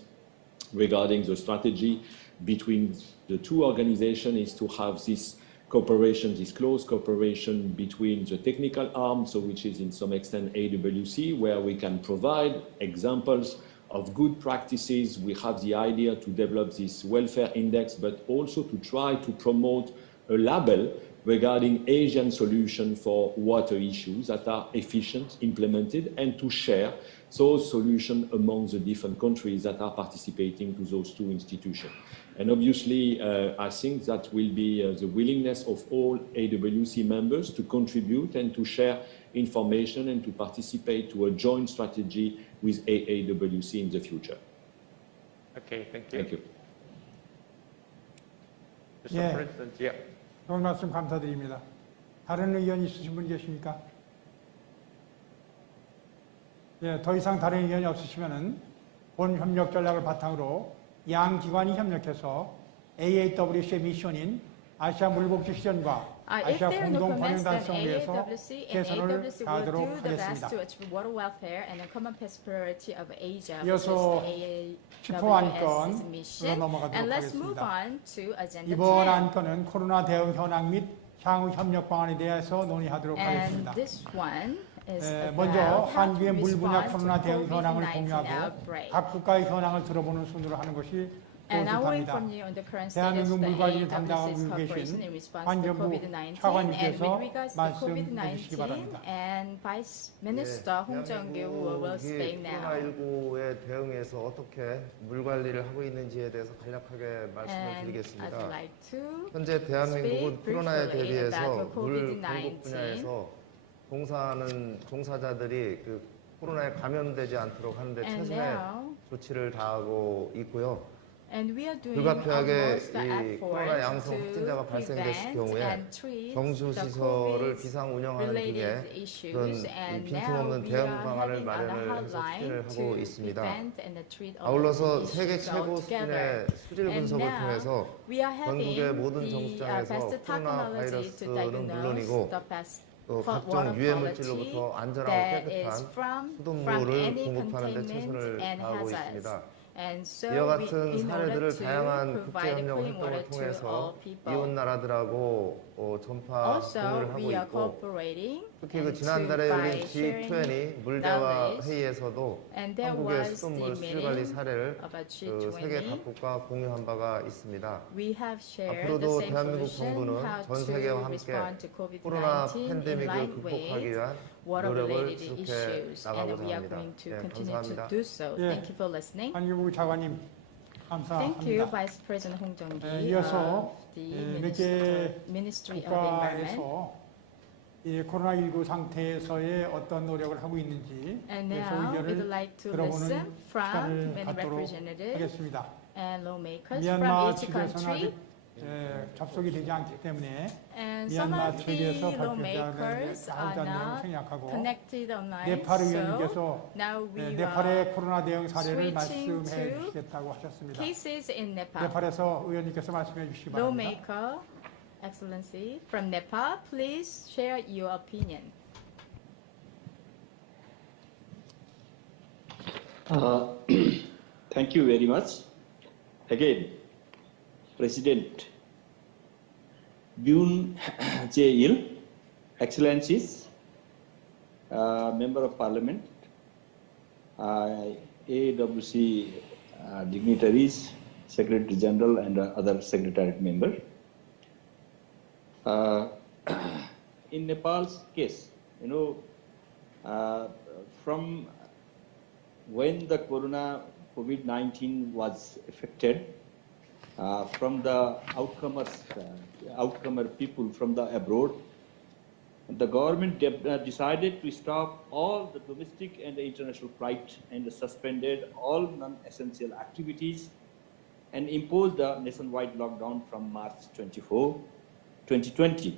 regarding the strategy between the two organizations is to have this cooperation, this close cooperation between the technical arm, so which is in some extent AAWC, where we can provide examples of good practices. We have the idea to develop this welfare index, but also to try to promote a label regarding Asian solutions for water issues that are efficient, implemented, and to share those solutions among the different countries that are participating to those two institutions. And obviously, I think that will be the willingness of all AWC members to contribute and to share information and to participate to a joint strategy with AAWC in the future. Okay, thank you. Thank you. Mr. Yeah. President, yeah. 좋은 말씀 감사드립니다. 다른 의견 있으신 분 계십니까? 예, 더 이상 다른 의견이 없으시면은 본 협력 전략을 바탕으로 양 기관이 협력해서 AAWC의 미션인 아시아 물복지 실현과 If 아시아 there are no 공동 번영 comments, then 달성을 위해서 AAWC and 최선을 AWC will 다하도록 do the best 하겠습니다. to achieve water welfare and the common prosperity of Asia, 이어서 which is 짚어 AAWS's 안건으로 mission. 넘어가도록 And let's move 하겠습니다. on to agenda 이번 10. 안건은 코로나 대응 현황 및 향후 협력 방안에 대해서 논의하도록 And 하겠습니다. this one is 먼저 about how to 한국의 물 분야 respond to 코로나 대응 현황을 COVID-19 공유하고 outbreak. 각 국가의 현황을 들어보는 순으로 하는 것이 And I will 좋습니다. inform you on the current status 대한민국 of the 물관리를 AWC's 담당하고 cooperation 계신 in response to 환경부 COVID-19. And 차관님께서 with regards to 말씀해 주시기 COVID-19, 바랍니다. and Vice Minister Hong Jong-gil will speak now. 코로나19에 대응해서 어떻게 물 관리를 하고 있는지에 대해서 간략하게 말씀을 And 드리겠습니다. I'd like to 현재 대한민국은 speak 코로나에 briefly 대비해서 about the 물 공급 COVID-19. 분야에서 봉사하는 종사자들이 그 코로나에 감염되지 않도록 하는데 And 최선의 now, 조치를 다하고 있고요. and we are doing 불가피하게 utmost 이 effort 코로나 양성 to 확진자가 발생됐을 prevent 경우에 and treat 정수 the 시설을 비상 운영하는 등의 related 그런 issues. 이 And now 빈틈없는 we 대응 are 방안을 having a 마련을 해서 hotline 추진을 하고 to 있습니다. prevent and treat all 아울러서 these 세계 issues 최고 altogether. 수준의 수질 And 분석을 now 통해서 we are 전국의 having 모든 the 정수장에서 best 코로나 technology to 바이러스는 diagnose 물론이고 the best 또 water 각종 quality 유해물질로부터 안전하고 that is 깨끗한 from 수돗물을 any 공급하는 데 contaminants 최선을 and 다하고 hazards. 있습니다. And so 이와 we, 같은 in order 사례들을 to 다양한 provide 국제협력 clean water 활동을 to all 통해서 people. 이웃 나라들하고 전파 Also, 공유를 하고 we are 있고 cooperating 특히 그 and 지난달에 by 열린 sharing G20 물대화 knowledge. 회의에서도 And there 한국의 was the 수돗물 수질 관리 meeting 사례를 about 그 세계 G20. 각국과 공유한 바가 있습니다. We have shared the 앞으로도 same 대한민국 solution 정부는 how 전 to 세계와 함께 respond to 코로나 COVID-19 in 팬데믹을 line 극복하기 with 위한 노력을 water-related 지속해 issues, and 나가고자 we are 합니다. going to 네, continue 감사합니다. to do so. 예. Thank you for listening. 환경부 차관님 Thank you, 감사합니다. Vice President Hong Jong-gil 이어서 of the 몇 개 Ministry of Environment. 국가에서 이 코로나19 상태에서의 어떤 노력을 하고 있는지 And 그래서 now we'd 의견을 like to 들어보는 listen from 시간을 many 갖도록 representatives 하겠습니다. and lawmakers 미얀마 from each 측에서는 country. 아직 접속이 되지 않기 때문에 And some 미얀마 of 측에서 the 발표자는 lawmakers are 나오지 않는 not 생략하고 connected online. 네팔 So 의원님께서 now we are 네팔의 코로나 대응 사례를 switching 말씀해 to 주시겠다고 하셨습니다. cases in Nepal. 네팔에서 의원님께서 말씀해 주시기 바랍니다. Lawmaker, Excellency, from Nepal, please share your opinion. Thank you very much. Again, President Yoon Jae-il, Excellencies, Member of Parliament, AAWC dignitaries, Secretary General and other Secretariat members. In Nepal's case, you know, from when the COVID-19 was affected, from the outcomer people from the abroad, the government decided to stop all the domestic and the international flight and suspended all non-essential activities and imposed a nationwide lockdown from March 24, 2020.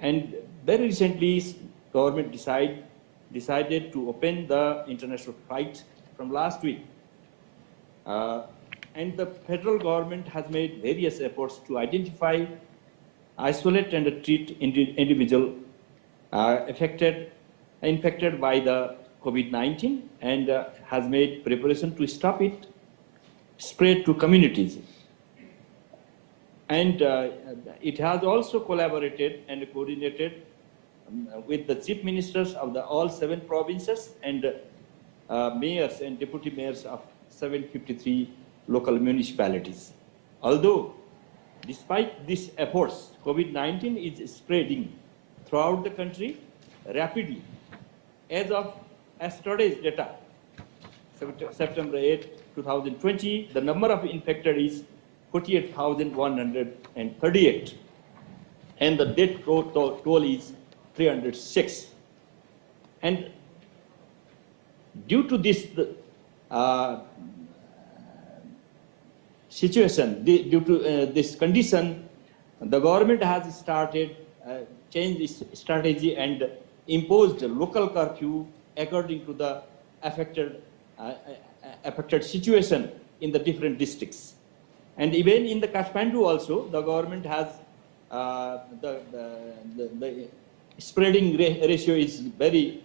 And very recently, government decided to open the international flight from last week. And the federal government has made various efforts to identify, isolate and treat individual infected by the COVID-19 and has made preparation to stop it spread to communities. And it has also collaborated and coordinated with the chief ministers of all 7 provinces and mayors and deputy mayors of 753 local municipalities. Although, despite these efforts, COVID-19 is spreading throughout the country rapidly. As of yesterday's data, September 8, 2020, the number of infected is 48,138, and the death toll is 306. And due to this situation, due to this condition, the government has started changed its strategy and imposed a local curfew according to the affected situation in the different districts. And even in the Kathmandu also, the government has the spreading ratio is very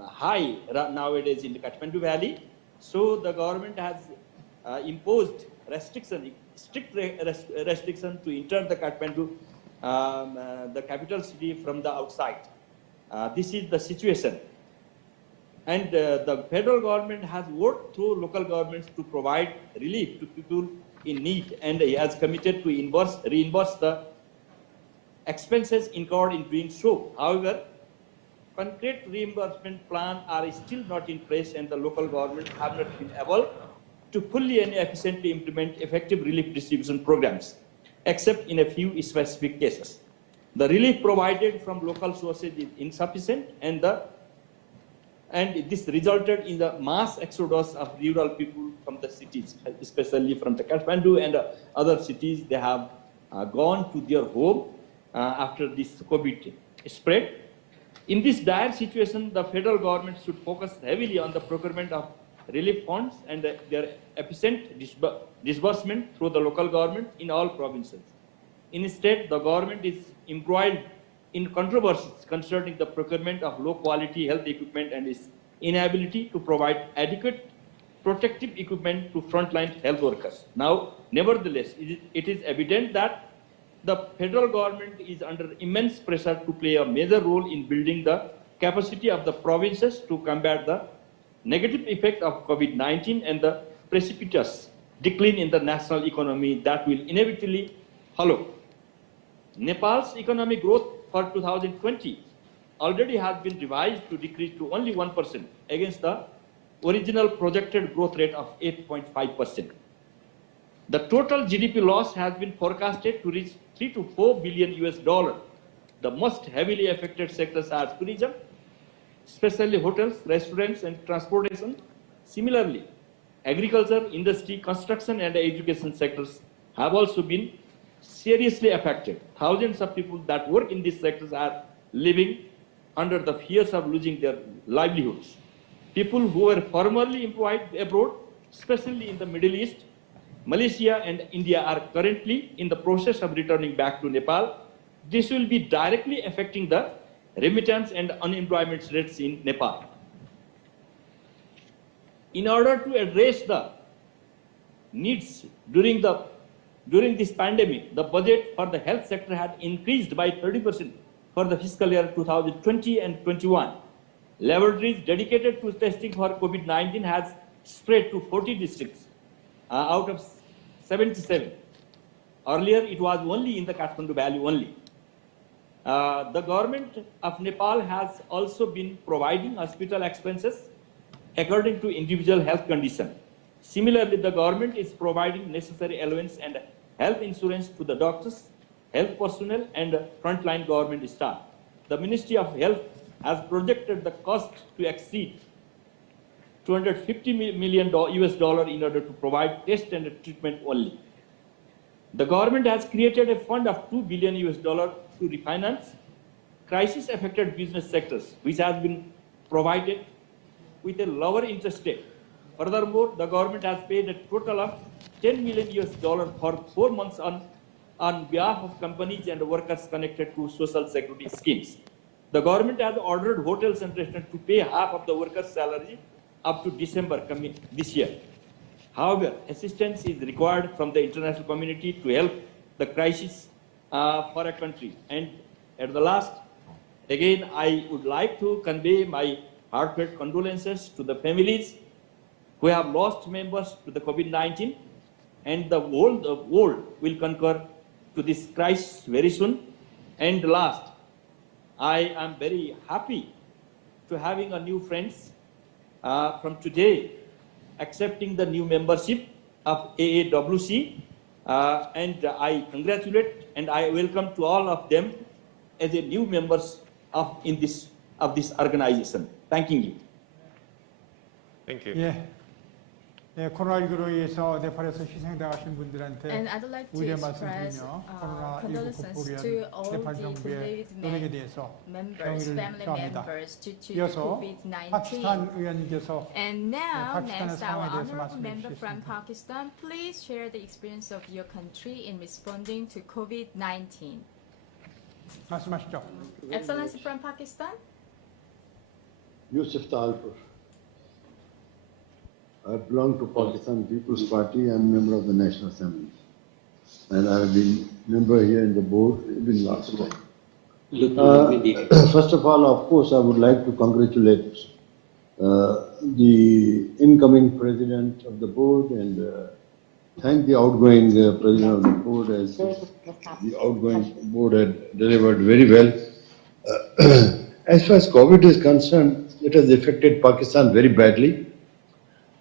high nowadays in the Kathmandu Valley. So the government has imposed strict restriction to enter the Kathmandu, the capital city, from the outside. This is the situation. And the federal government has worked through local governments to provide relief to people in need, and has committed to reimburse the expenses incurred in doing so. However, concrete reimbursement plans are still not in place, and the local governments have not been able to fully and efficiently implement effective relief distribution programs, except in a few specific cases. The relief provided from local sources is insufficient, and this resulted in the mass exodus of rural people from the cities, especially from the Kathmandu and other cities. They have gone to their home after this COVID spread. In this dire situation, the federal government should focus heavily on the procurement of relief funds and their efficient disbursement through the local government in all provinces. Instead, the government is embroiled in controversies concerning the procurement of low-quality health equipment and its inability to provide adequate protective equipment to frontline health workers. Now, nevertheless, it is evident that the federal government is under immense pressure to play a major role in building the capacity of the provinces to combat the negative effect of COVID-19 and the precipitous decline in the national economy that will inevitably follow. Nepal's economic growth for 2020 already has been revised to decrease to only 1% against the original projected growth rate of 8.5%. The total GDP loss has been forecasted to reach $3 to $4 billion. The most heavily affected sectors are tourism, especially hotels, restaurants, and transportation. Similarly, agriculture, industry, construction, and education sectors have also been seriously affected. Thousands of people that work in these sectors are living under the fears of losing their livelihoods. People who were formerly employed abroad, especially in the Middle East, Malaysia, and India, are currently in the process of returning back to Nepal. This will be directly affecting the remittance and unemployment rates in Nepal. In order to address the needs during this pandemic, the budget for the health sector had increased by 30% for the fiscal year 2020 and 21. Laboratories dedicated to testing for COVID-19 has spread to 40 districts out of 77. Earlier, it was only in the Kathmandu Valley only. The government of Nepal has also been providing hospital expenses according to individual health condition. Similarly, the government is providing necessary allowance and health insurance to the doctors, health personnel, and frontline government staff. The Ministry of Health has projected the cost to exceed $250 million in order to provide test and treatment only. The government has created a fund of $2 billion to refinance crisis-affected business sectors, which has been provided with a lower interest rate. Furthermore, the government has paid a total of $10 million for 4 months on behalf of companies and workers connected to social security schemes. The government has ordered hotels and restaurants to pay half of the workers' salary up to December this year. However, assistance is required from the international community to help the crisis for a country. And at the last, again, I would like to convey my heartfelt condolences to the families who have lost members to the COVID-19, and the world will concur to this crisis very soon. And last, I am very happy to having a new friends from today accepting the new membership of AAWC, and I congratulate and I welcome to all of them as a new members of this organization. Thanking you. Thank you. 예. 네, 코로나19로 인해서 네팔에서 희생당하신 분들한테 And I'd like to 우리의 express 말씀드리며 코로나19 condolences 극복을 위한 to all 네팔 the 정부의 bereaved 노력에 대해서 members, 경의를 family 표합니다. members due to 이어서 COVID-19. 파키스탄 의원님께서 And now, 파키스탄의 next, our 상황에 대해서 honorable 말씀해 member from 주시겠습니다. Pakistan, please share the experience of your country in responding to COVID-19. 말씀하시죠. Excellency from Pakistan. Yusuf Talpur. I belong to Pakistan People's Party. I'm a member of the National Assembly. And I've been member here in the board even last time. First of all, of course, I would like to congratulate the incoming president of the board and thank the outgoing president of the board, as the outgoing board had delivered very well. As far as COVID is concerned, it has affected Pakistan very badly.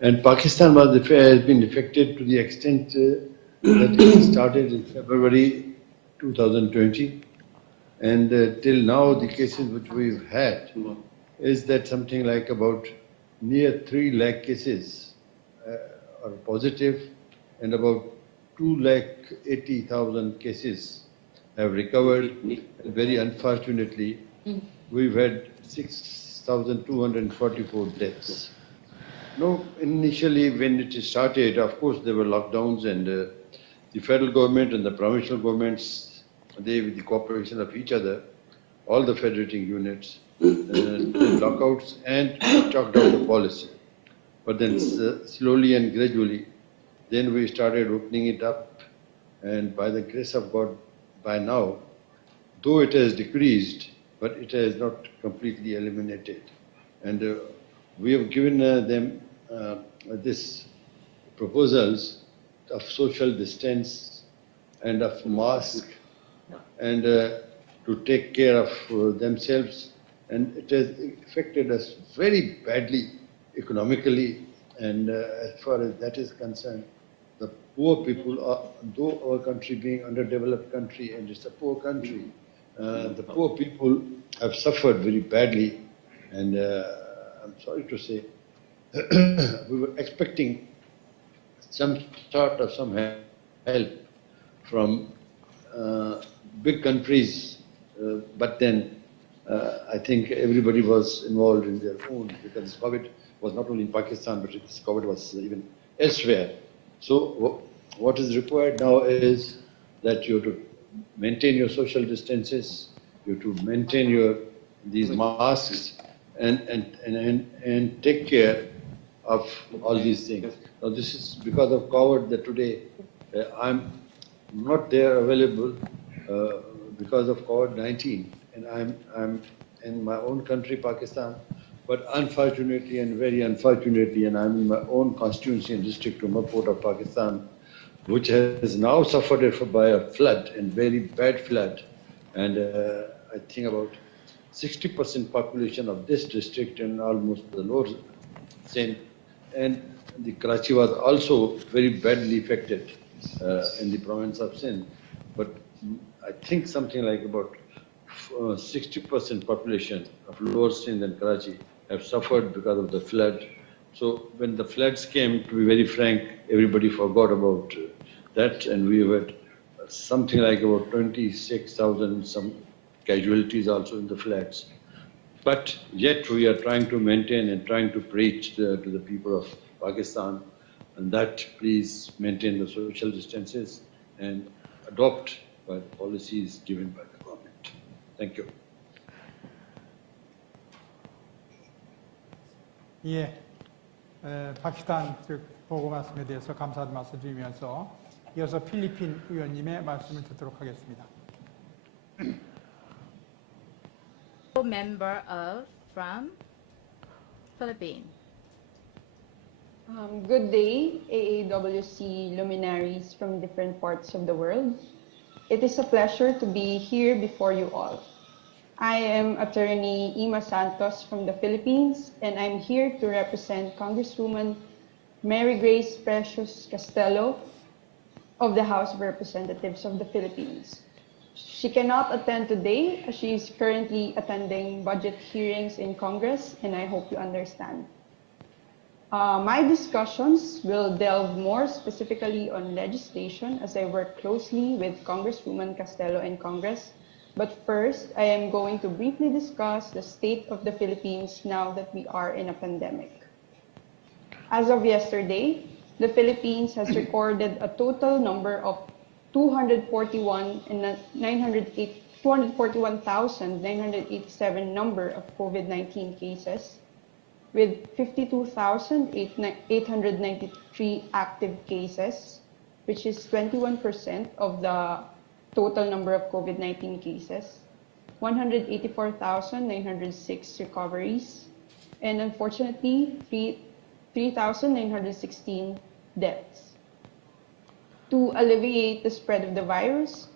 And Pakistan has been affected to the extent that it started in February 2020. And till now, the cases which we've had is that something like about near 3 lakh cases are positive, and about 280,000 cases have recovered. And very unfortunately, we've had 6,244 deaths. No, initially when it started, of course, there were lockdowns, and the federal government and the provincial governments, they, with the cooperation of each other, all the federating units, did lockouts and chalked out the policy. But then slowly and gradually, then we started opening it up, and by the grace of God, by now, though it has decreased, but it has not completely eliminated. And we have given them this proposals of social distance and of mask and to take care of themselves, and it has affected us very badly economically. And as far as that is concerned, the poor people, though our country being underdeveloped country and it's a poor country, the poor people have suffered very badly. And I'm sorry to say, we were expecting some sort of some help from big countries, but then I think everybody was involved in their own, because COVID was not only in Pakistan, but this COVID was even elsewhere. So what is required now is that you have to maintain your social distances, you have to maintain these masks, and take care of all these things. Now this is because of COVID that today I'm not there available because of COVID-19, and I'm in my own country, Pakistan, but unfortunately and very unfortunately, and I'm in my own constituency and district, Umarport of Pakistan, which has now suffered by a flood, and very bad flood, and I think about 60% population of this district and almost the lower Sindh, and the Karachi was also very badly affected in the province of Sindh. But I think something like about 60% population of lower Sindh and Karachi have suffered because of the flood. So when the floods came, to be very frank, everybody forgot about that, and we had something like about 26,000 some casualties also in the floods. But yet we are trying to maintain and trying to preach to the people Pakistan, and that please maintain the social distances and adopt by the policies given by the government. Thank you. 예, 파키스탄 즉 보고 말씀에 대해서 감사의 말씀 드리면서 이어서 필리핀 의원님의 말씀을 듣도록 하겠습니다. Member of from Philippines. Good day, AAWC luminaries from different parts of the world. It is a pleasure to be here before you all. I am attorney Ima Santos from the Philippines, and I'm here to represent Congresswoman Mary Grace Precious Castelo of the House of Representatives of the Philippines. She cannot attend today as she is currently attending budget hearings in Congress, and I hope you understand. My discussions will delve more specifically on legislation as I work closely with Congresswoman Castelo in Congress. But first, I am going to briefly discuss the state of the Philippines now that we are in a pandemic. As of yesterday, the Philippines has recorded a total number of 241,987 number of COVID-19 cases, with 52,893 active cases, which is 21% of the total number of COVID-19 cases, 184,906 recoveries, and unfortunately, 3,916 deaths. To alleviate the spread of the virus,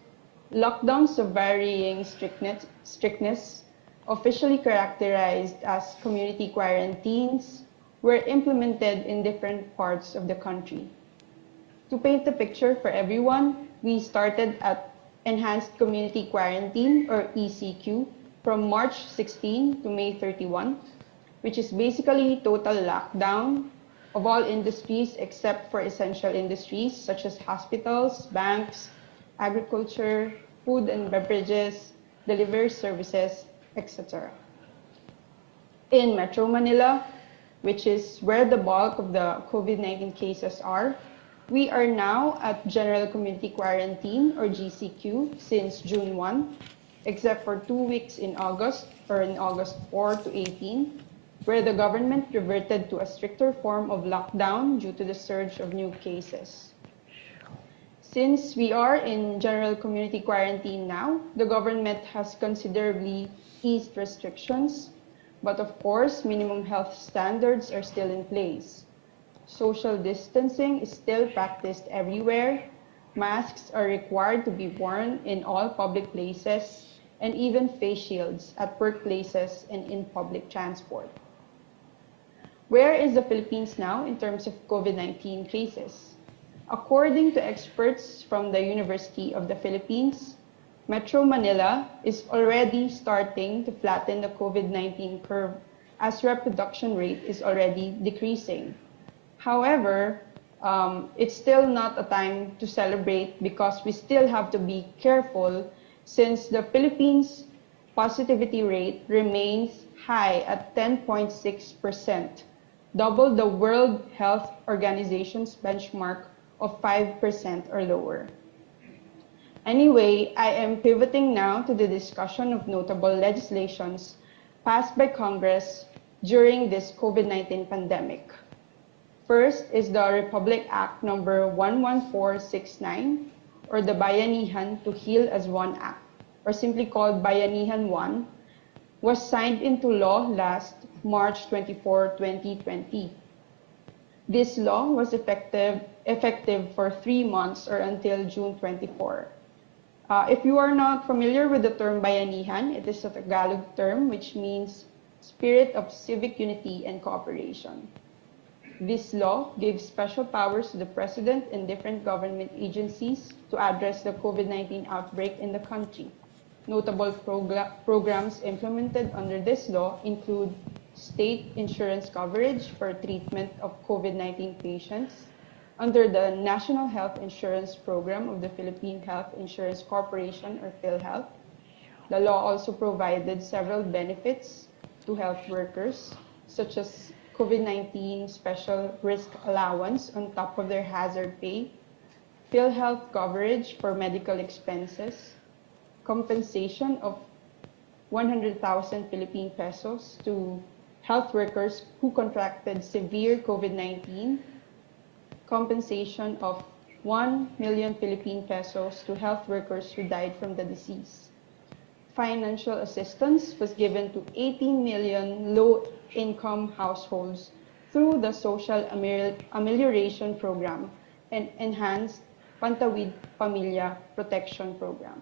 lockdowns of varying strictness, officially characterized as community quarantines, were implemented in different parts of the country. To paint the picture for everyone, we started at Enhanced Community Quarantine, or ECQ, from March 16 to May 31, which is basically total lockdown of all industries except for essential industries such as hospitals, banks, agriculture, food and beverages, delivery services, etc. In Metro Manila, which is where the bulk of the COVID-19 cases are, we are now at General Community Quarantine, or GCQ, since June 1, except for 2 weeks in August, or in August 4 to 18, where the government reverted to a stricter form of lockdown due to the surge of new cases. Since we are in General Community Quarantine now, the government has considerably eased restrictions, but of course, minimum health standards are still in place. Social distancing is still practiced everywhere. Masks are required to be worn in all public places, and even face shields at workplaces and in public transport. Where is the Philippines now in terms of COVID-19 cases? According to experts from the University of the Philippines, Metro Manila is already starting to flatten the COVID-19 curve as reproduction rate is already decreasing. However, it's still not a time to celebrate because we still have to be careful since the Philippines positivity rate remains high at 10.6%, double the World Health Organization's benchmark of 5% or lower. Anyway, I am pivoting now to the discussion of notable legislations passed by Congress during this COVID-19 pandemic. First is the Republic Act number 11469, or the Bayanihan to Heal as One Act, or simply called Bayanihan 1, was signed into law last March 24, 2020. This law was effective for 3 months or until June 24. If you are not familiar with the term Bayanihan, it is a Tagalog term which means spirit of civic unity and cooperation. This law gives special powers to the President and different government agencies to address the COVID-19 outbreak in the country. Notable programs implemented under this law include state insurance coverage for treatment of COVID-19 patients under the National Health Insurance Program of the Philippine Health Insurance Corporation, or PhilHealth. The law also provided several benefits to health workers, such as COVID-19 special risk allowance on top of their hazard pay, PhilHealth coverage for medical expenses, compensation of 100,000 Philippine pesos to health workers who contracted severe COVID-19, compensation of 1 million Philippine pesos to health workers who died from the disease. Financial assistance was given to 18 million low-income households through the Social Amelioration Program and Enhanced Pantawid Pamilya Protection Program.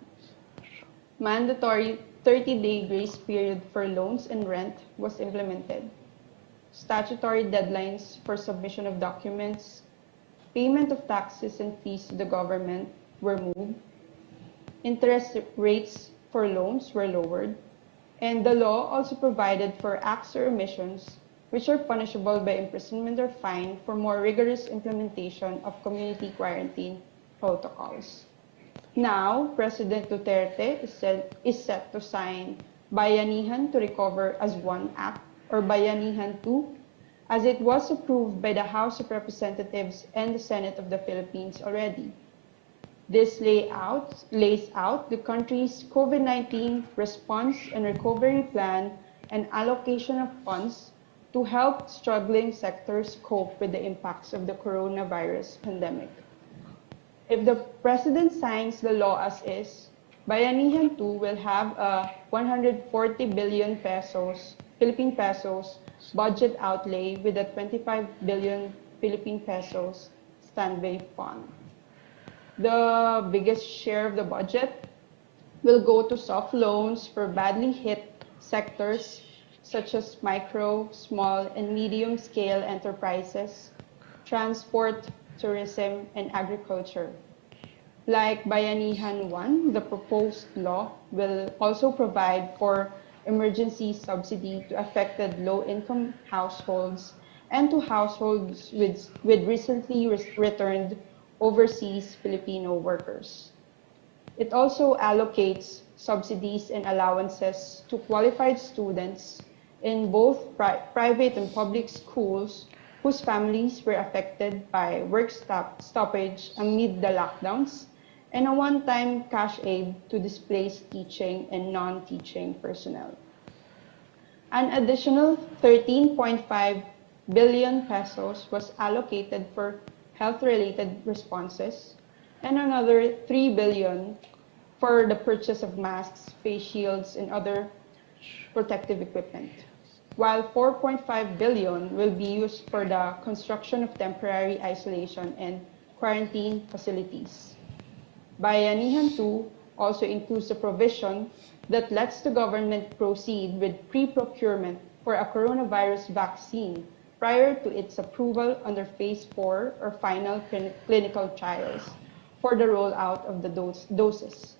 Mandatory 30-day grace period for loans and rent was implemented. Statutory deadlines for submission of documents, payment of taxes and fees to the government were moved. Interest rates for loans were lowered. And the law also provided for acts or omissions which are punishable by imprisonment or fine for more rigorous implementation of community quarantine protocols. Now, President Duterte is set to sign Bayanihan to Recover as One Act, or Bayanihan 2, as it was approved by the House of Representatives and the Senate of the Philippines already. This lays out the country's COVID-19 response and recovery plan and allocation of funds to help struggling sectors cope with the impacts of the coronavirus pandemic. If the President signs the law as is, Bayanihan 2 will have a 140 billion Philippine pesos budget outlay with a 25 billion Philippine pesos standby fund. The biggest share of the budget will go to soft loans for badly hit sectors such as micro, small, and medium-scale enterprises, transport, tourism, and agriculture. Like Bayanihan 1, the proposed law will also provide for emergency subsidy to affected low-income households and to households with recently returned overseas Filipino workers. It also allocates subsidies and allowances to qualified students in both private and public schools whose families were affected by work stoppage amid the lockdowns, and a one-time cash aid to displaced teaching and non-teaching personnel. An additional 13.5 billion pesos was allocated for health-related responses, and another 3 billion for the purchase of masks, face shields, and other protective equipment, while 4.5 billion will be used for the construction of temporary isolation and quarantine facilities. Bayanihan 2 also includes a provision that lets the government proceed with pre-procurement for a coronavirus vaccine prior to its approval under Phase 4 or final clinical trials for the rollout of the doses.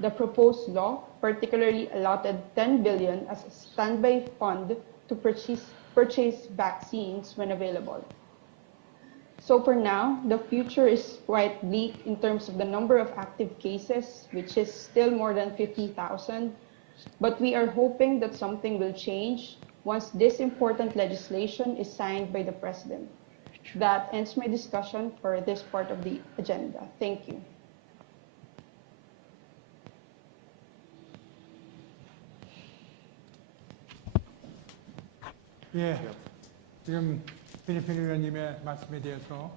The proposed law particularly allotted 10 billion as a standby fund to purchase vaccines when available. So for now, the future is quite bleak in terms of the number of active cases, which is still more than 50,000, but we are hoping that something will change once this important legislation is signed by the President. That ends my discussion for this part of the agenda. Thank you. 예, 지금 필리핀 의원님의 말씀에 대해서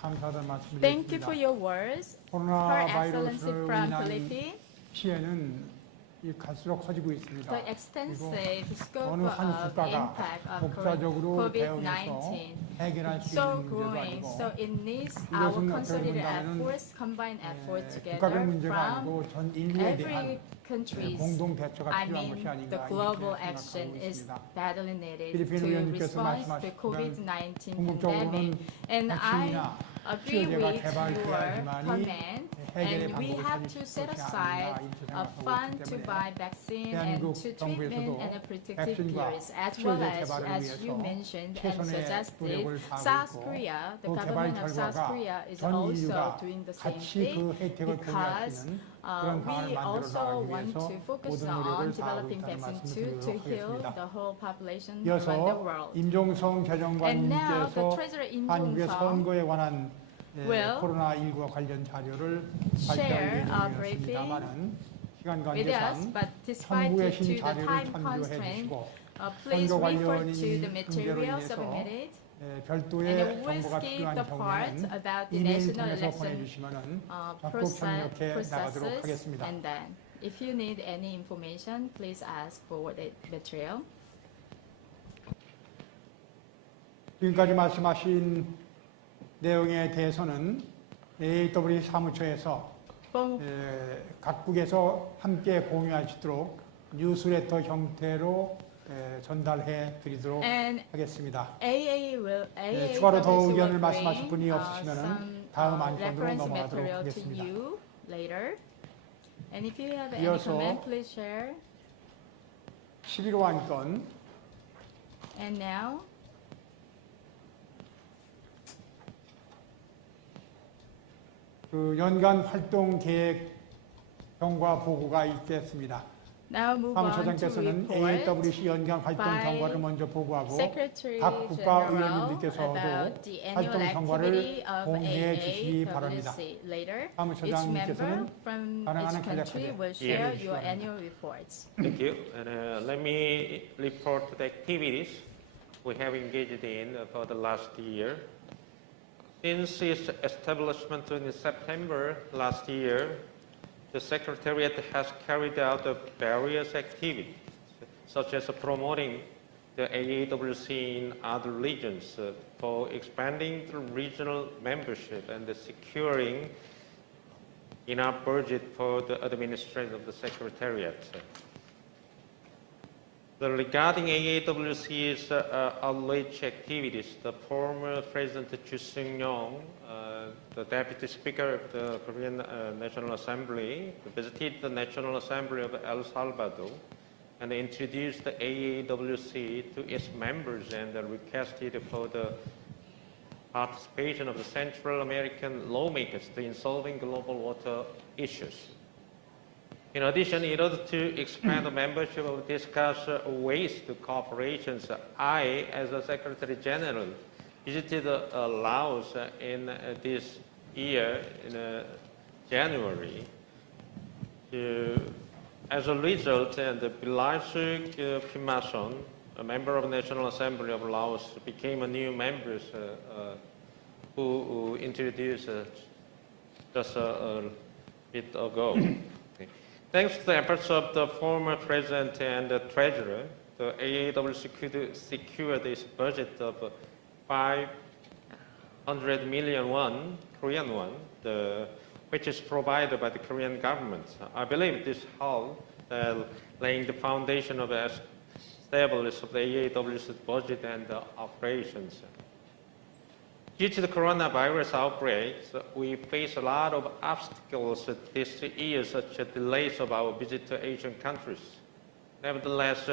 감사하다는 말씀을 Thank you 드리겠습니다. for your words. 코로나 Her Excellency 바이러스로 from 인한 Philippines. 피해는 갈수록 커지고 있습니다. The 그리고 extensive scope 어느 한 of 국가가 impact of 독자적으로 대응해서 COVID-19 해결할 수 so 있는 문제도 growing. 아니고 So it needs our 이것은 어떻게 concerted 본다면은 efforts, combined effort 국가별 together 문제가 from 아니고 전 인류에 대한 every country's, 공동 대처가 I 필요한 mean, 것이 아닌가 the 이렇게 global 생각하고 action is 있습니다. badly needed 필리핀 to 의원님께서 respond to 말씀하셨지만 COVID-19 궁극적으로는 pandemic. And I 백신이나 agree 치료제가 with your 개발돼야지만이 comment 해결의 And we 방법을 have 찾을 to set 것이 aside 아닌가 이렇게 a 생각하고 fund 있기 to 때문에 buy vaccine and 대한민국 to treatment 정부에서도 and a protective 백신과 periods, as well 치료제 as 개발을 you 위해서 mentioned and 최선의 suggested, 노력을 South 다하고 Korea, the 있고 그 개발 government of South 결과가 Korea is 전 also 인류가 doing the same 같이 thing 그 혜택을 공유할 수 because 있는 그런 방안을 we 만들어 also 나가기 want 위해서 to focus 모든 on 노력을 다하고 developing 있다는 vaccine 말씀을 to 드리도록 heal 하겠습니다. the whole population around the 이어서 world. 임종성 And now the 재정관님께서 Treasurer 한국의 임종성 선거에 관한 will 코로나19와 관련 자료를 share a 발표할 briefing 예정이었습니다만은 시간 with us, 관계상 but despite 첨부의 due to the 자료를 time 참조해 constraint, 주시고 please 선거 refer 관련 to the 핑계로 materials 인해서 submitted. 별도의 And we'll 정보가 skip 필요한 the part 경우에는 about the 이메일 national 통해서 election 보내주시면 적극 협력해 나가도록 processes. 하겠습니다. And then, if you need any information, please ask for the material. 지금까지 말씀하신 내용에 대해서는 AAWC 사무처에서 각국에서 함께 공유할 수 있도록 뉴스레터 형태로 전달해 드리도록 하겠습니다. 추가로 더 의견을 말씀하실 분이 없으시면 다음 안건으로 넘어가도록 하겠습니다. And if you have any 이어서 comment, please share. 11호 안건 And now, 그 연간 활동 계획 경과 보고가 있겠습니다. now move on to 사무처장께서는 report AAWC 연간 활동 by 경과를 먼저 보고하고 Secretary 각 국가 General 의원님들께서도 about the 활동 annual 경과를 activity of 공개해 주시기 바랍니다. AAWC. Later, each 사무처장님께서는 member from 가능한 each country 간략하게 will share 예. your annual reports. Thank you. And let me report the activities we have engaged in for the last year. Since its establishment in September last year, the Secretariat has carried out various activities, such as promoting the AAWC in other regions, for expanding the regional membership and securing enough budget for the administration of the Secretariat. Regarding AAWC's outreach activities, the former President Chu Sung-yong, the Deputy Speaker of the Korean National Assembly, visited the National Assembly of El Salvador and introduced the AAWC to its members and requested for the participation of the Central American lawmakers in solving global water issues. In addition, in order to expand the membership and discuss ways to cooperation, I, as a Secretary General, visited Laos in this year, in January. As a result, Bilaysuk Phimason, a member of the National Assembly of Laos, became a new member who introduced just a bit ago. Thanks to the efforts of the former president and the treasurer, the AAWC could secure this budget of 500 million won, Korean won, which is provided by the Korean government. I believe this helped laying the foundation of the establishment of the AAWC budget and operations. Due to the coronavirus outbreak, we face a lot of obstacles this year, such as delays of our visit to Asian countries. Nevertheless,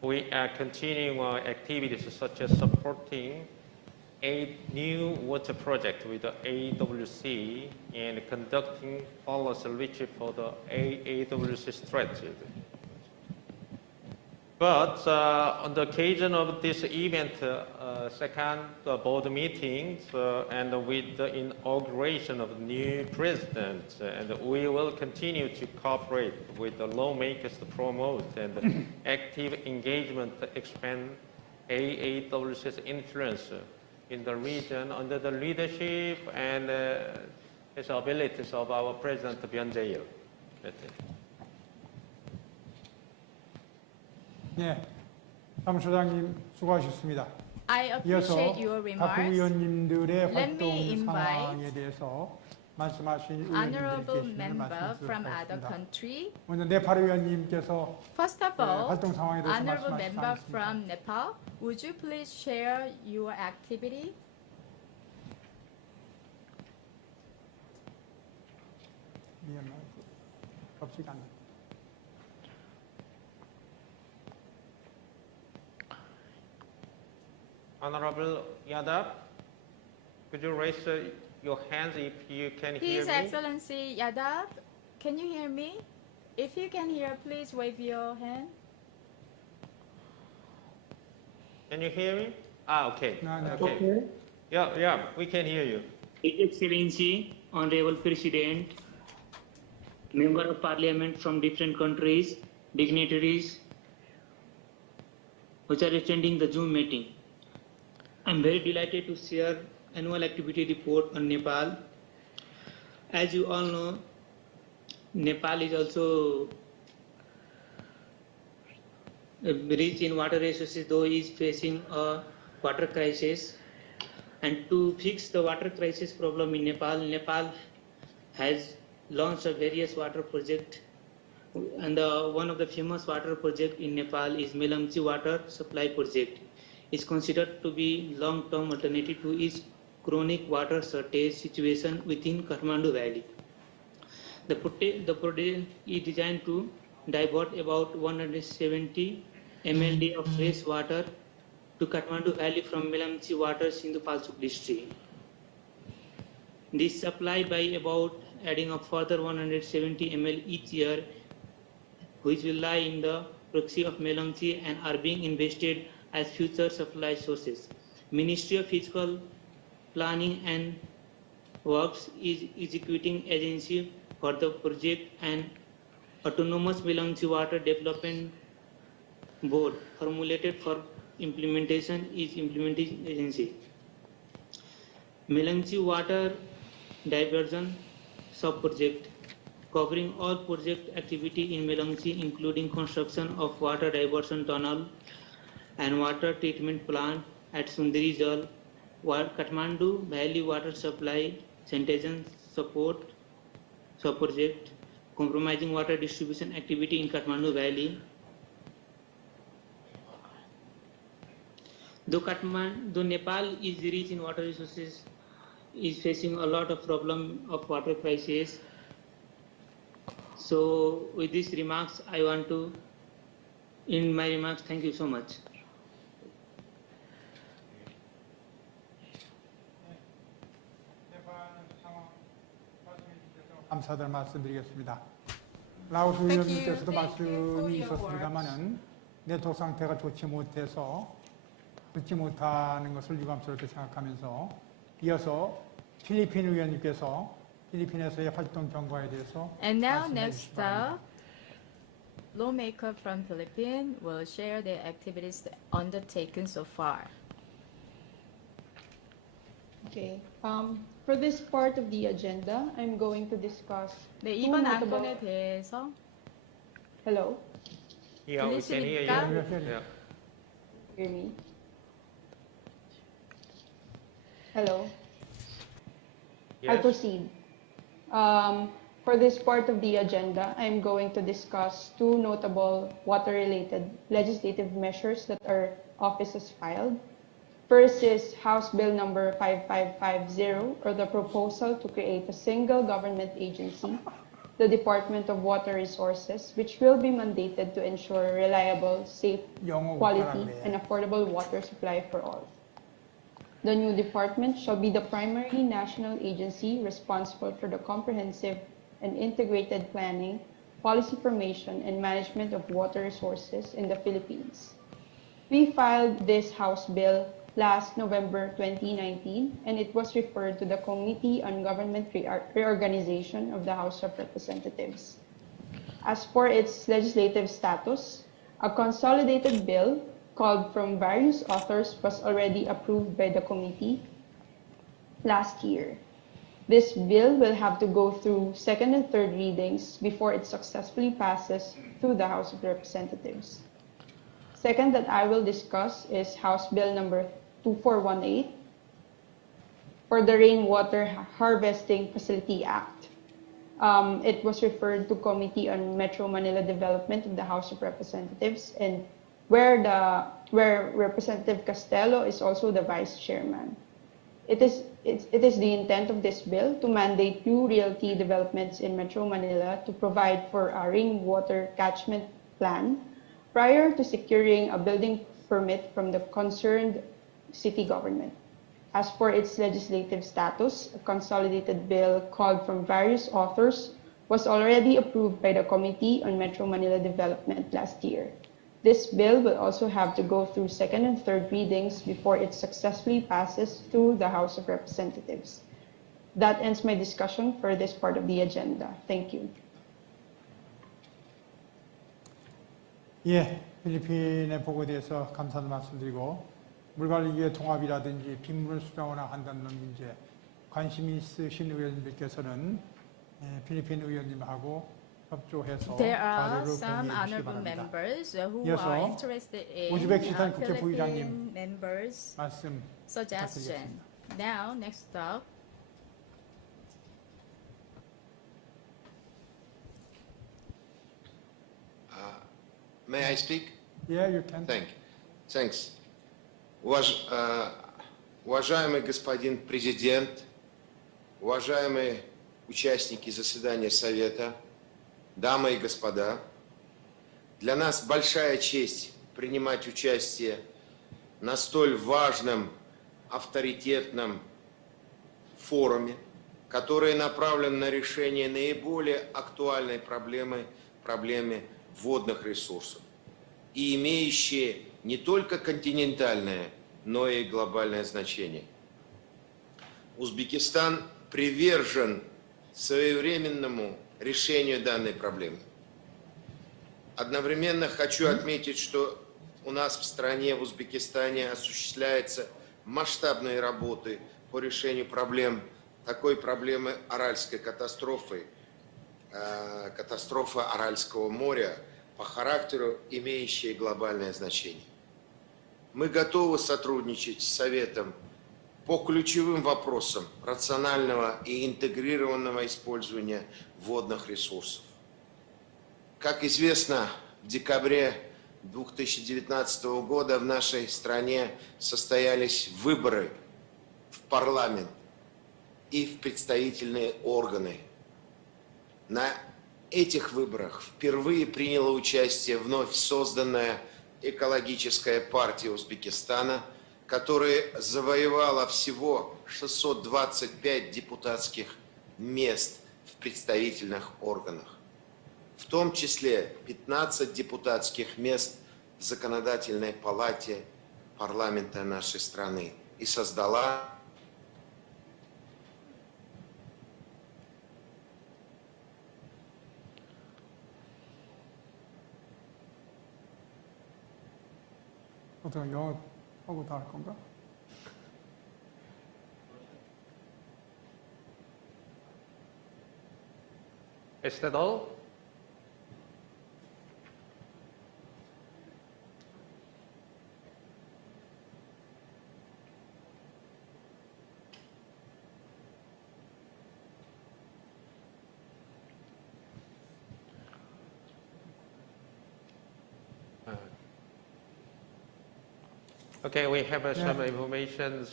we are continuing our activities such as supporting a new water project with the AAWC and conducting policy research for the AAWC strategy. But on the occasion of this event, second board meeting, and with the inauguration of the new president, and we will continue to cooperate with the lawmakers to promote and active engagement to expand AAWC's influence in the region under the leadership and his abilities of our President Byun Jae-il. 네, 사무처장님 수고하셨습니다. I 이어서 appreciate your 각 remarks. 의원님들의 Let me 활동 invite 상황에 대해서 말씀하신 Honorable 의원님들 계시면 member 말씀드리도록 from other 하겠습니다. country. 먼저 네팔 의원님께서 First of all, 활동 상황에 대해서 Honorable member 말씀하시겠습니다. from Nepal, would you please share your activity? 접시간. Honorable Yadav, could you raise your hands if you can hear His me? Excellency Yadav, can you hear me? If you can hear, please wave your hand. Can you hear me? Ah, okay. No, no. Okay. Yeah, we can hear you. His Excellency, Honorable President, Member of Parliament from different countries, dignitaries which are attending the Zoom meeting. I'm very delighted to share annual activity report on Nepal. As you all know, Nepal is also rich in water resources, though is facing a water crisis. And to fix the water crisis problem in Nepal, Nepal has launched a various water project, and one of the famous water project in Nepal is Melamchi water supply project. It's considered to be long-term alternative to its chronic water shortage situation within Kathmandu Valley. The project is designed to divert about 170 MLD of fresh water to Kathmandu Valley from Melamchi waters in the Palchuk district. This supply by about adding a further 170 ml each year, which will lie in the proxy of Melamchi and are being invested as future supply sources. Ministry of Physical Planning and Works is executing agency for the project, and Autonomous Melamchi Water Development Board formulated for implementation is implementing agency. Melamchi Water Diversion Sub-Project, covering all project activity in Melamchi, including construction of water diversion tunnel and water treatment plant at Sundari Jal, Kathmandu Valley Water Supply Sanitation Support Sub-Project, compromising water distribution activity in Kathmandu Valley. Though Nepal is rich in water resources, is facing a lot of problem of water crisis. So with these remarks, I want to end my remarks. Thank you so much. 감사들 말씀드리겠습니다. 라오스 Thank 의원님께서도 you for 말씀이 your 있었습니다만은 네트워크 상태가 좋지 못해서 듣지 못하는 것을 유감스럽게 생각하면서 이어서 필리핀 의원님께서 필리핀에서의 활동 경과에 대해서 And now 말씀해 next 주시기 바랍니다. up, lawmaker from Philippines will share their activities undertaken so far. Okay. For this part of the agenda, I'm going to discuss 네, two 이번 notable- 안건에 대해서 Hello, Yeah, we can hear 들리십니까? you. Yeah. hear me? Hello. I'll Yes. proceed. For this part of the agenda, I'm going to discuss two notable water-related legislative measures that our office has filed. First is House Bill number 5550, or the proposal to create a single government agency, the Department of Water Resources, which will be mandated to ensure reliable, safe, quality, and affordable water supply for all. The new department shall be the primary national agency responsible for the comprehensive and integrated planning, policy formation, and management of water resources in the Philippines. We filed this House bill last November 2019, and it was referred to the Committee on Government Reorganization of the House of Representatives. As for its legislative status, a consolidated bill called from various authors was already approved by the committee last year. This bill will have to go through second and third readings before it successfully passes through the House of Representatives. Second that I will discuss is House Bill number 2418 for the Rainwater Harvesting Facility Act. It was referred to Committee on Metro Manila Development of the House of Representatives, and where Representative Castelo is also the vice chairman. It is the intent of this bill to mandate new realty developments in Metro Manila to provide for a rainwater catchment plan prior to securing a building permit from the concerned city government. As for its legislative status, a consolidated bill called from various authors was already approved by the Committee on Metro Manila Development last year. This bill will also have to go through second and third readings before it successfully passes through the House of Representatives. That ends my discussion for this part of the agenda. Thank you. 예, 필리핀의 보고에 대해서 감사의 말씀드리고 물관리기의 통합이라든지 빗물 수정화나 한다는 문제 관심 있으신 의원님들께서는 필리핀 의원님하고 협조해서 There are 자료를 some 공유해 주시기 honorable 바랍니다. members who are 이어서 interested in 우즈베키스탄 국회 Philippine 부의장님 members' 말씀 suggestion. 부탁드리겠습니다. Now, next up, May I speak? Yeah, you can. Thanks. Уважаемый господин президент, уважаемые участники заседания Совета, дамы и господа, для нас большая честь принимать участие на столь важном, авторитетном форуме, который направлен на решение наиболее актуальной проблемы водных ресурсов и имеющие не только континентальное, но и глобальное значение. Узбекистан привержен своевременному решению данной проблемы. Одновременно хочу отметить, что у нас в стране, в Узбекистане, осуществляются масштабные работы по решению такой проблемы Аральской катастрофы, катастрофа Аральского моря, по характеру имеющие глобальное значение. Мы готовы сотрудничать с Советом по ключевым вопросам рационального и интегрированного использования водных ресурсов. Как известно, в декабре 2019 года в нашей стране состоялись выборы в парламент и в представительные органы. На этих выборах впервые приняла участие вновь созданная экологическая партия Узбекистана, которая завоевала всего 625 депутатских мест в представительных органах, в том числе 15 депутатских мест в законодательной палате парламента нашей страны, и создала 어떤 영어하고 다 할 건가? Is that all? Okay, we have some information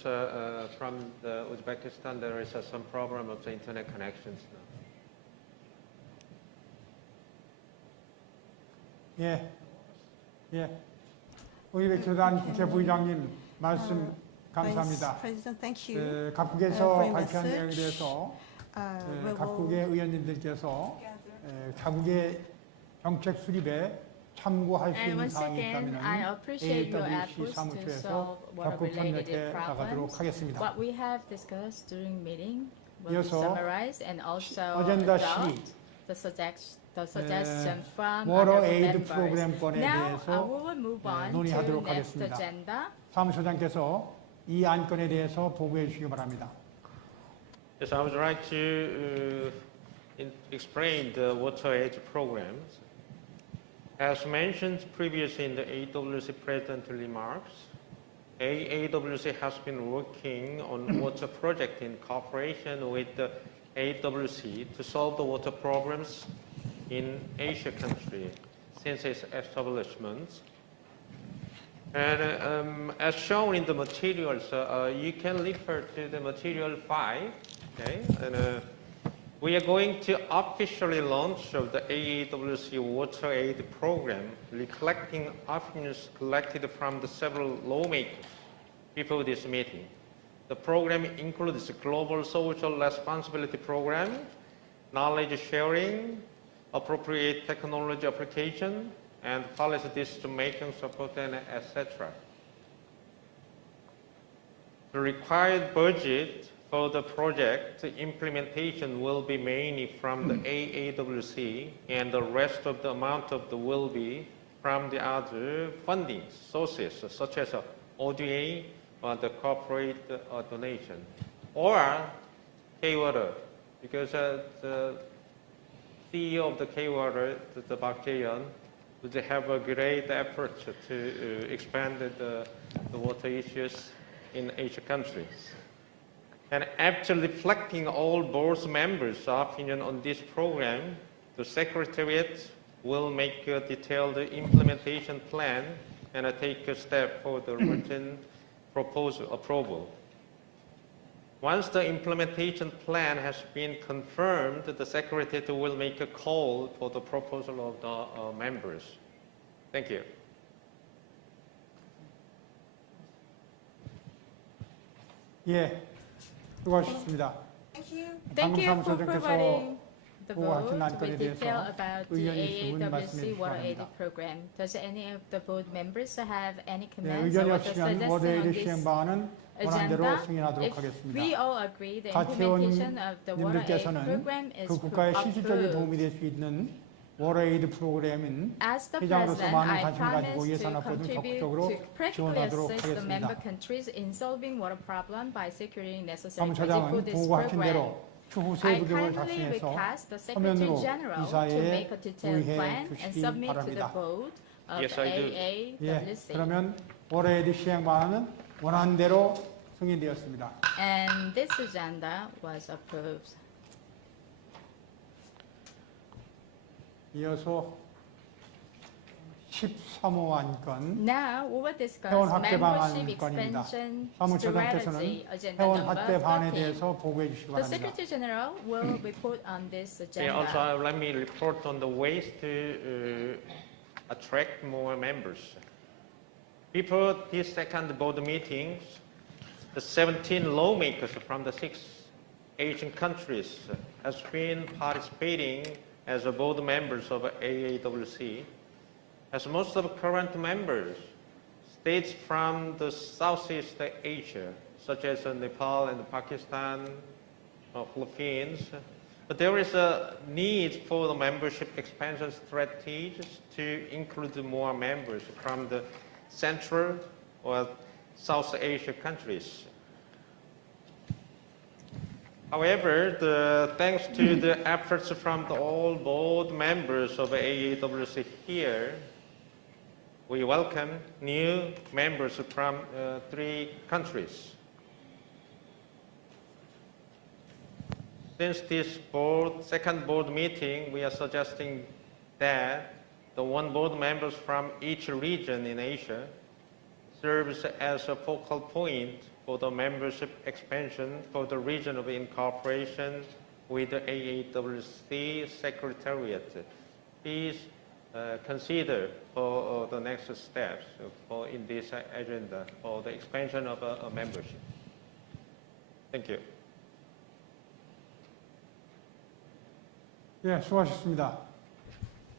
from the Uzbekistan. There is some problem of the internet connections now. 예. 우즈베키스탄 국회 부의장님 말씀 감사합니다. Vice President, thank you. 각국에서 for your 발표한 내용에 message. 대해서 We will 각국의 의원님들께서 자국의 정책 수립에 참고할 수 and 있는 once 사항이 again, 있다면 I appreciate your AAWC efforts to 사무처에서 solve 적극 water-related 협력해 나가도록 problems. 하겠습니다. What we have discussed during meeting will be 이어서 summarized and also 어젠다 adopt 12 the suggestion from 워러 honorable 에이드 members. 프로그램권에 Now, 대해서 we will move on to 논의하도록 next 하겠습니다. agenda. 사무처장께서 이 안건에 대해서 보고해 주시기 바랍니다. Yes, I would like to explain the water aid programs. As mentioned previously in the AAWC President remarks, AAWC has been working on water project in cooperation with the AAWC to solve the water problems in Asia country since its establishment. And as shown in the materials, you can refer to the material 5. Okay? And we are going to officially launch of the AAWC Water Aid Program, reflecting opinions collected from the several lawmakers before this meeting. The program includes a global social responsibility program, knowledge sharing, appropriate technology application, and policy decision-making support, and etc. The required budget for the project implementation will be mainly from the AAWC, and the rest of the amount of the will be from the other funding sources, such as ODA or the corporate donation, or K-Water, because the CEO of the K-Water, the Park Jae-yeon, would have a great effort to expand the water issues in Asian countries. And after reflecting all board members' opinion on this program, the Secretariat will make a detailed implementation plan and take a step for the written proposal approval. Once the implementation plan has been confirmed, the Secretariat will make a call for the proposal of the members. Thank you. 예, 수고하셨습니다. Thank you for 사무처장께서 providing the 보고하신 vote 안건에 with 대해서 detail about the 의견이 있으면 말씀해 AAWC 주시기 Water Aid 바랍니다. Program. Does any of the board members have any 네, comments or 의견이 what 없으면 suggestion 워드에이드 on 시행 this 방안은 원안대로 agenda? 승인하도록 If 하겠습니다. we all agree the 각 implementation of the Water Aid 회원님들께서는 Program is 그 국가에 실질적인 approved. 도움이 될 수 있는 워터에이드 프로그램인 As the 회장으로서 President, 많은 I 관심을 가지고 promise 예산 to 확보 등 contribute 적극적으로 to practically 지원하도록 assist the member 하겠습니다. countries in solving water problem by securing necessary budget for 사무처장은 this 보고하신 program. 대로 추후 I 세부 계획을 kindly 작성해서 request the Secretary 서면으로 General to 이사회에 make a detailed 의해 plan and 주시기 submit to the 바랍니다. vote of Yes, I do. 예, AAWC. 그러면 워터에이드 시행 방안은 원안대로 승인되었습니다. And this agenda was approved. 이어서 13호 안건 Now we will discuss 회원 확대 방안 membership 건입니다. expansion 사무처장께서는 strategy, agenda 회원 number 확대 방안에 13. 대해서 보고해 주시기 The 바랍니다. Secretary General will report on this Yeah, agenda. also, let me report on the ways to attract more members. Before this second board meeting, the 17 lawmakers from the 6 Asian countries has been participating as a board members of AAWC. As most of current members, states from the Southeast Asia, such as Nepal and Pakistan, Philippines. But there is a need for the membership expansion strategies to include more members from the Central or South Asia countries. However, thanks to the efforts from all board members of AAWC here, we welcome new members from 3 countries. Since this second board meeting, we are suggesting that the one board members from each region in Asia serves as a focal point for the membership expansion for the region of incorporation with the AAWC Secretariat. Please consider for the next steps in this agenda for the expansion of a membership. Thank you. 예, 수고하셨습니다.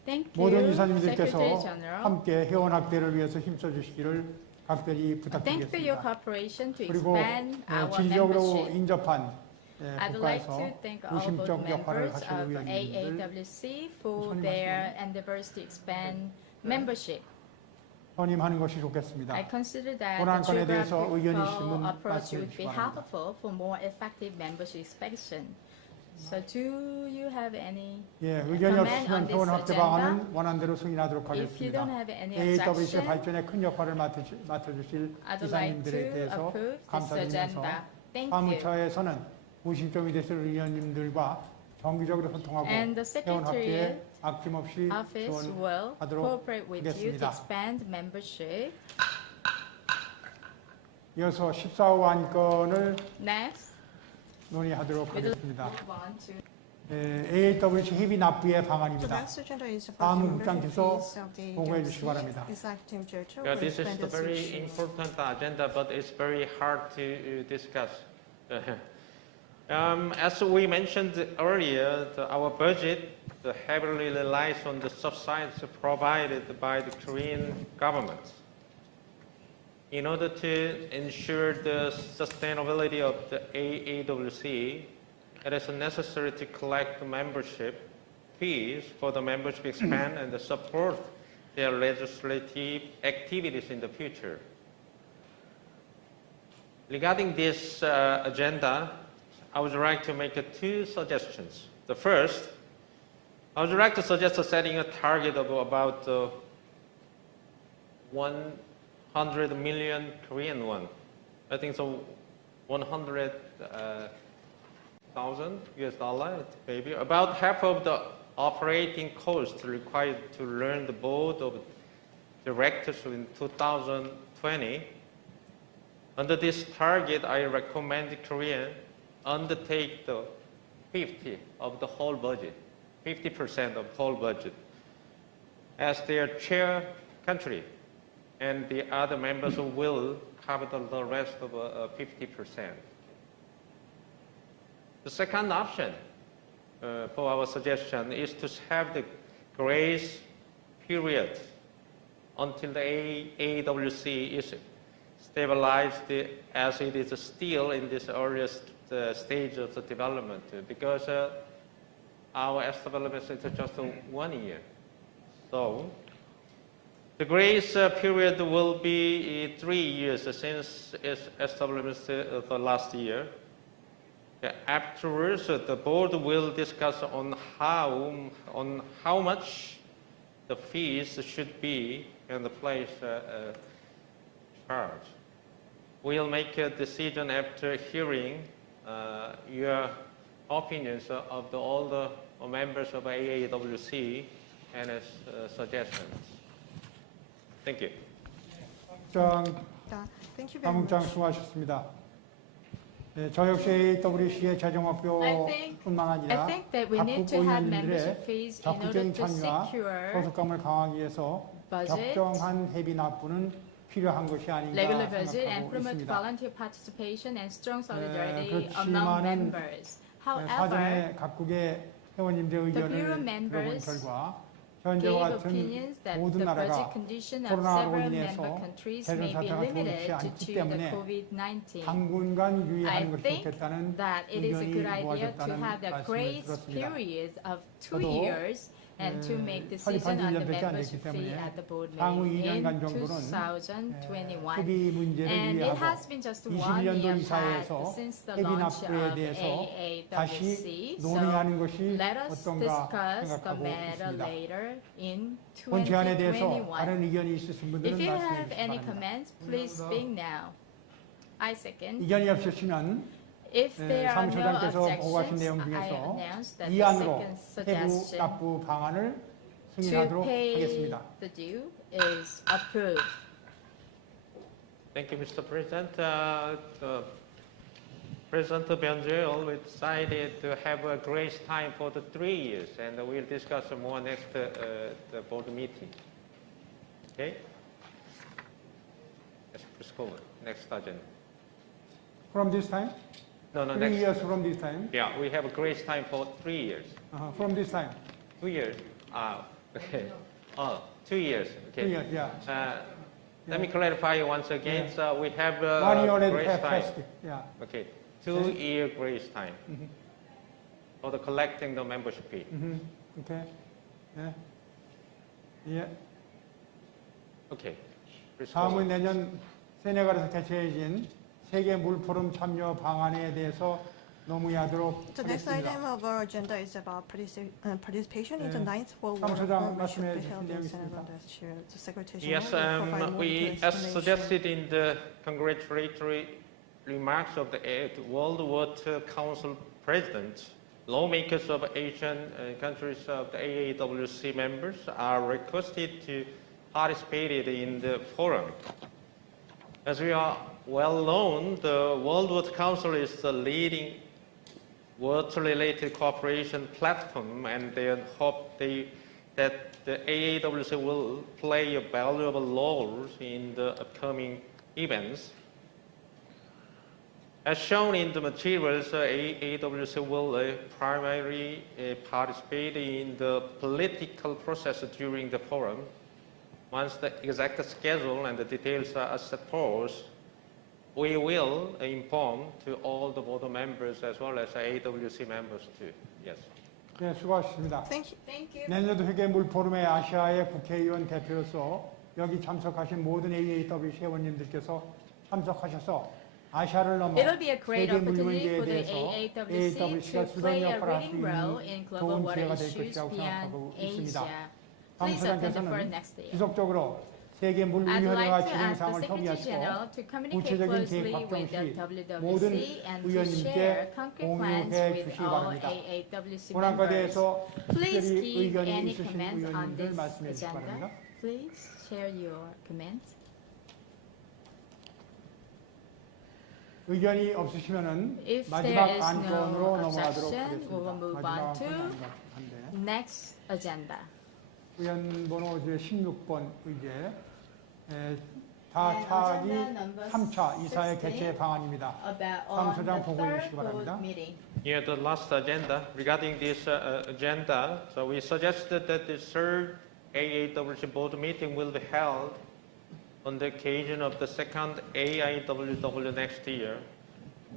Thank 모든 you, 이사님들께서 Secretary General. 함께 회원 확대를 위해서 힘써 주시기를 각별히 Thank you for your 부탁드리겠습니다. cooperation to 그리고 expand our 지리적으로 membership. 인접한 I'd like 국가에서 to thank all board 우심적 역할을 members 하시는 of 의원님들 AAWC for their endeavors to expand membership. 선임하는 것이 좋겠습니다. I consider that 본 the 안건에 대해서 의견이 geographical 있으면 approach 말씀해 would be 주시기 바랍니다. helpful for more effective membership expansion. So do you have any 예, 의견이 comment on 없으면 this 회원 확대 agenda? 방안은 원안대로 승인하도록 If you 하겠습니다. don't have any AAWC objection, 발전에 큰 역할을 맡아주실 I'd like 이사님들에 to 대해서 approve this 감사드리면서 agenda. Thank you. 사무처에서는 무심점이 되실 의원님들과 정기적으로 소통하고 And the 회원 확대에 Secretariat 아낌없이 Office will 지원하도록 cooperate with you to 하겠습니다. expand membership. 이어서 14호 안건을 Next, 논의하도록 we will 하겠습니다. move on to AAWC 협의 납부의 The 방안입니다. next agenda is about 다음은 the 국장께서 fees of the 보고해 주시기 AAWC. 바랍니다. Executive Director Yeah, will this is explain a this very issue. important agenda, but it's very hard to discuss. As we mentioned earlier, our budget heavily relies on the subsidies provided by the Korean government. In order to ensure the sustainability of the AAWC, it is necessary to collect membership fees for the membership expand and support their legislative activities in the future. Regarding this agenda, I would like to make two suggestions. The first, I would like to suggest setting a target of about 100 million Korean won. I think so, 100,000 US dollar, maybe. About half of the operating costs required to learn the board of directors in 2020. Under this target, I recommend Korea undertake the 50% of the whole budget as their chair country, and the other members will cover the rest of 50%. The second option for our suggestion is to have the grace period until the AAWC is stabilized as it is still in this earliest stage of the development, because our establishment is just 1 year. So the grace period will be 3 years since its establishment the last year. Afterwards, the board will discuss on how much the fees should be and the place charge. We'll make a decision after hearing your opinions of all the members of AAWC and its suggestions. Thank you. Thank you very 사무장 much. 수고하셨습니다. 네, 저 역시 AWC의 재정학교뿐만 I 아니라 think that we 각국 need to have 의원님들의 membership fees in order 적극적인 to 참여와 secure 소속감을 강화하기 위해서 budget, 적정한 회비 납부는 필요한 것이 아닌가 regular budget, and 생각하고 promote 있습니다. volunteer participation and strong solidarity 그렇지만은 among members. However, 사전에 각국의 회원님들의 the Bureau 의견을 들어본 members 결과 gave 현재와 같은 opinions that 모든 the budget 나라가 condition of 코로나로 several 인해서 member countries 재정 may be 사태가 좋지 limited 않기 due to the 때문에 COVID-19. 당분간 I 유예하는 것이 think 좋겠다는 that it is a 의견이 good idea to 모아졌다는 have the 말씀을 grace 들었습니다. period of 2 저도, years and to make decision 설립한 지 on the 1년밖에 안 membership 됐기 fee 때문에 at the board 향후 meeting 2년간 in 정도는 2021. 회비 문제를 And it 위하고 has been just 1 21년도 year 이사회에서 past since the 회비 launch 납부에 of 대해서 다시 AAWC. 논의하는 So 것이 let us 어떤가 discuss the 생각하고 matter 있습니다. later in 본 제안에 대해서 2021. 다른 의견이 있으신 분들은 If you 말씀해 have 주시기 any 바랍니다. comments, please speak now. I second. 의견이 없으시면 If there are no 사무처장께서 보고하신 objections, 내용 I 중에서 announce that 이 the 안으로 second 회부 suggestion 납부 방안을 to 승인하도록 pay 하겠습니다. the due is approved. Thank you, Mr. President. President Byung-jae decided to have a grace time for the 3 years, and we'll discuss more next the board meeting. Okay? Yes, please go on. Next agenda. From this time? No, 3 next. years from this time? Yeah, we have a grace time for 3 years. From this time? 2 years. Okay. Oh, 2 years. Okay. 2 years, yeah. Let me clarify once again. Yeah. So we have 1 year already grace time. passed. Yeah. Okay. 2-year grace time for the collecting the membership fee. Okay. Yeah. Yeah. Okay. Please go 다음은 on. 내년 세네갈에서 개최해진 세계 물포럼 참여 방안에 대해서 논의하도록 The next 하겠습니다. item of our agenda is about participation in the 네. 9th World 사무처장 War, which will 말씀해 be held 주실 in 내용이 Senegal 있습니까? this year. The Secretary Yes, General will provide more we, as information. suggested in the congratulatory remarks of the World War II Council President, lawmakers of Asian countries of the AAWC members are requested to participate in the forum. As we are well known, the World Water Council is the leading water-related cooperation platform, and they hope that the AAWC will play a valuable role in the upcoming events. As shown in the materials, AAWC will primarily participate in the political process during the forum. Once the exact schedule and the details are set forth, we will inform to all the board members as well as AAWC members too. Yes. 네, 수고하셨습니다. Thank you. 내년도 회계물 포럼의 아시아의 국회의원 대표로서 여기 참석하신 모든 AAWC 회원님들께서 참석하셔서 아시아를 넘어 It'll be a great 세계 물 opportunity 문제에 for the 대해서 AAWC AAWC가 to 수단 play a 역할을 할 수 leading role in 있는 global 좋은 water 기회가 될 issues 것이라고 beyond 생각하고 있습니다. Asia. 다음 Please open the floor 소장께서는 next year. 지속적으로 세계 물 I'd 위원회와 like to ask 진행 the 사항을 Secretary 협의하시고 General to communicate 구체적인 closely 계획 with the 확정 시 모든 WWC and to 의원님께 share concrete plans 공유해 with 주시기 all 바랍니다. AAWC 본안과 members. 대해서 Please 특별히 give 의견이 any 있으신 comments on 의원님들 this 말씀해 주시기 agenda. 바랍니다. Please share your comments. 의견이 없으시면은 If 마지막 there is 안건으로 no 넘어가도록 objection, we 하겠습니다. will move 마지막 on to 안건인데 next agenda. 의원 번호 이제 16번 의제 다 차기 3차 이사회 개최 방안입니다. 사무소장 보고해 주시기 바랍니다. Yeah, the last agenda regarding this agenda. So we suggested that the third AAWC board meeting will be held on the occasion of the second AIWW next year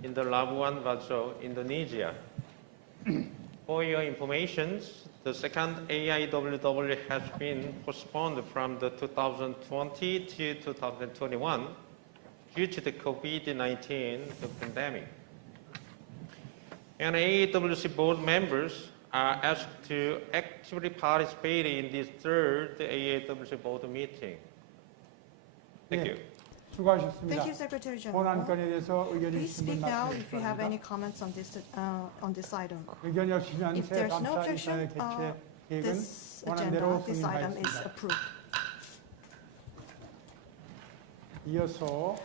in the Labuan Bajo, Indonesia. For your information, the second AIWW has been postponed from the 2020 to 2021 due to the COVID-19 pandemic. And AAWC board members are asked to actively participate in this third AAWC board meeting. Thank you. 수고하셨습니다. Thank you, Secretary General. 본안건에 대해서 의견이 Please 있으면 speak now 말씀해 if you have 주시기 any 바랍니다. comments on this item. 의견이 없으면 If 새 there's no 3차 objection, 이사회 개최 계획은 this 원안대로 agenda, this item is 승인하였습니다. approved. 이어서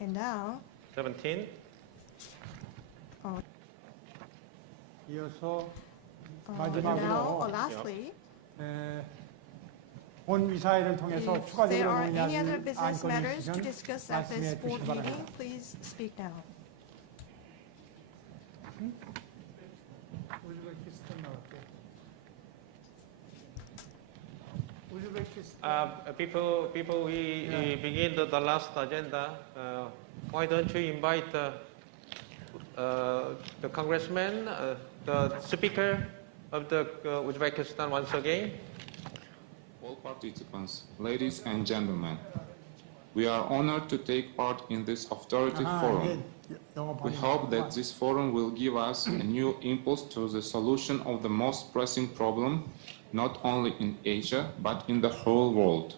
And now, 17. 이어서 now, 마지막으로 lastly, 본 이사회를 통해서 if there 추가적으로 are any other 논의할 business 안건이 matters to 있으면 discuss at this 말씀해 board 주시기 바랍니다. meeting, please speak now. Before we begin the last agenda, why don't you invite the congressman, the speaker of the Uzbekistan once again? All participants, ladies and gentlemen, we are honored to take part in this authoritative forum. We hope that this forum will give us a new impulse to the solution of the most pressing problem, not only in Asia, but in the whole world.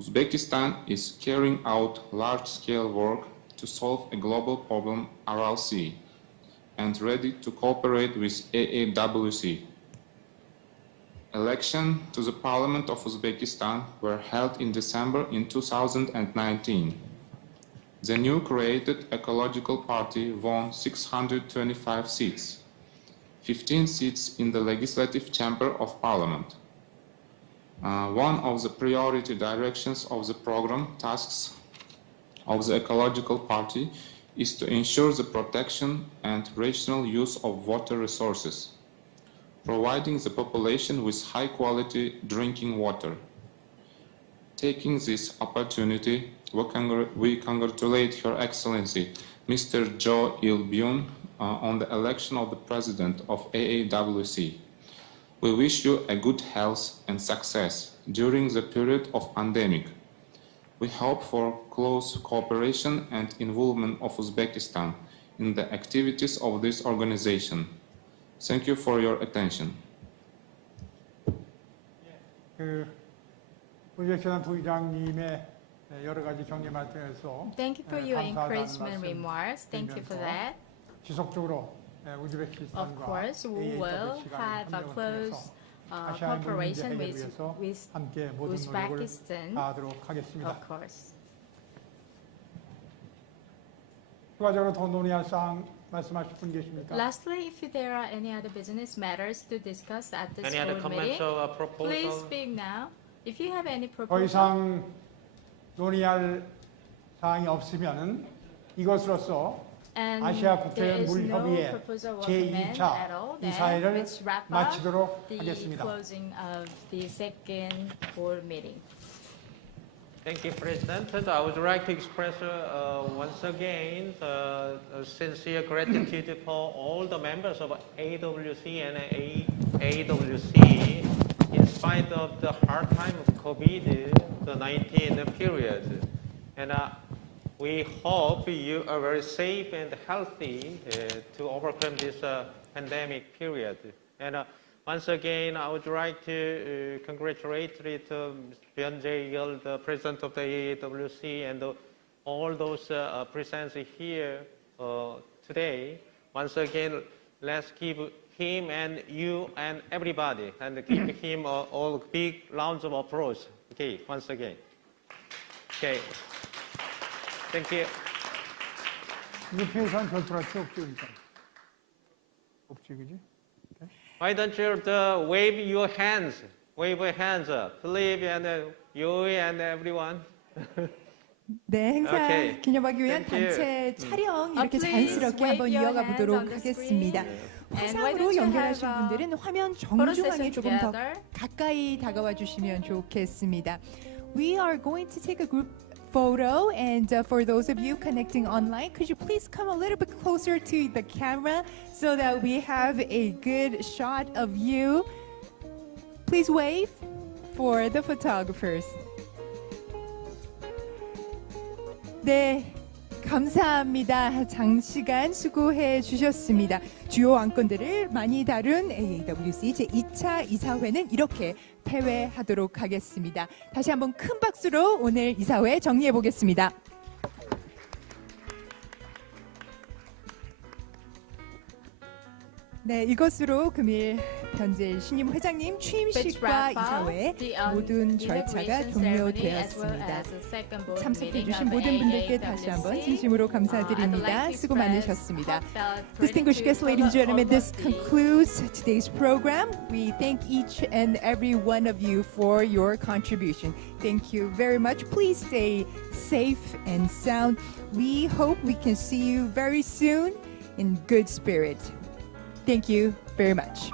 Uzbekistan is carrying out large-scale work to solve a global problem, Aral Sea, and ready to cooperate with AAWC. Elections to the Parliament of Uzbekistan were held in December in 2019. The new created Ecological Party won 625 seats, 15 seats in the Legislative Chamber of Parliament. One of the priority directions of the program tasks of the Ecological Party is to ensure the protection and rational use of water resources, providing the population with high-quality drinking water. Taking this opportunity, we congratulate Her Excellency, Mr. Jo Il-byung, on the election of the President of AAWC. We wish you a good health and success during the period of pandemic. We hope for close cooperation and involvement of Uzbekistan in the activities of this organization. Thank you for your attention. 우즈베키스탄 부의장님의 여러 가지 격려 말씀에서 Thank you for your 감사하다는 encouragement 말씀 remarks. Thank you for that. 지속적으로 Of 우즈베키스탄과 course, we will have a close cooperation with 함께 모든 노력을 Uzbekistan. 다하도록 하겠습니다. Of course. 추가적으로 더 논의할 사항 말씀하실 분 계십니까? Lastly, if there are any other business matters to discuss at this Any other board comments meeting, or proposal? please speak now. If you have any 더 proposal, 이상 논의할 사항이 없으면 이것으로서 and 아시아 there 국제 is no 물협의회 proposal or comment 제2차 at all, then 이사회를 let's wrap up 마치도록 the 하겠습니다. closing of the second board meeting. Thank you, President. I would like to express once again a sincere gratitude for all the members of AWC and AAWC in spite of the hard time of COVID-19 period. And we hope you are very safe and healthy to overcome this pandemic period. And once again, I would like to congratulate Byun Jae-yeol, the president of the AAWC, and all those present here today. Once again, let's give him and you and everybody, and give him all big rounds of applause. Okay, once again. Okay. Thank you. 유피에선 별도라치 없지, 그러니까. 없지, 그지? Why don't you wave your hands? Wave your hands up. Philip and you and everyone. 네, 행사 Okay. 기념하기 위한 Thank you. 단체 촬영 이렇게 Please 자연스럽게 wave 한번 your 이어가 hands 보도록 on the 하겠습니다. screen. And why 화상으로 don't you 연결하신 have a 분들은 화면 photo 정중앙에 session 조금 더 together? 가까이 다가와 주시면 좋겠습니다. We are going to take a group photo, and for those of you connecting online, could you please come a little bit closer to the camera so that we have a good shot of you? Please wave for the photographers. 네, 감사합니다. 장시간 수고해 주셨습니다. 주요 안건들을 많이 다룬 AAWC 제2차 이사회는 이렇게 폐회하도록 하겠습니다. 다시 한번 큰 박수로 오늘 이사회 정리해 보겠습니다. 네, 이것으로 금일 변재일 신임 회장님 취임식과 이사회 모든 절차가 종료되었습니다. 참석해주신 모든 분들께 다시 한번 진심으로 감사드립니다. 수고 많으셨습니다. Distinguished guests, ladies and gentlemen, this concludes today's program. We thank each and every one of you for your contribution. Thank you very much. Please stay safe and sound. We hope we can see you very soon in good spirit. Thank you very much.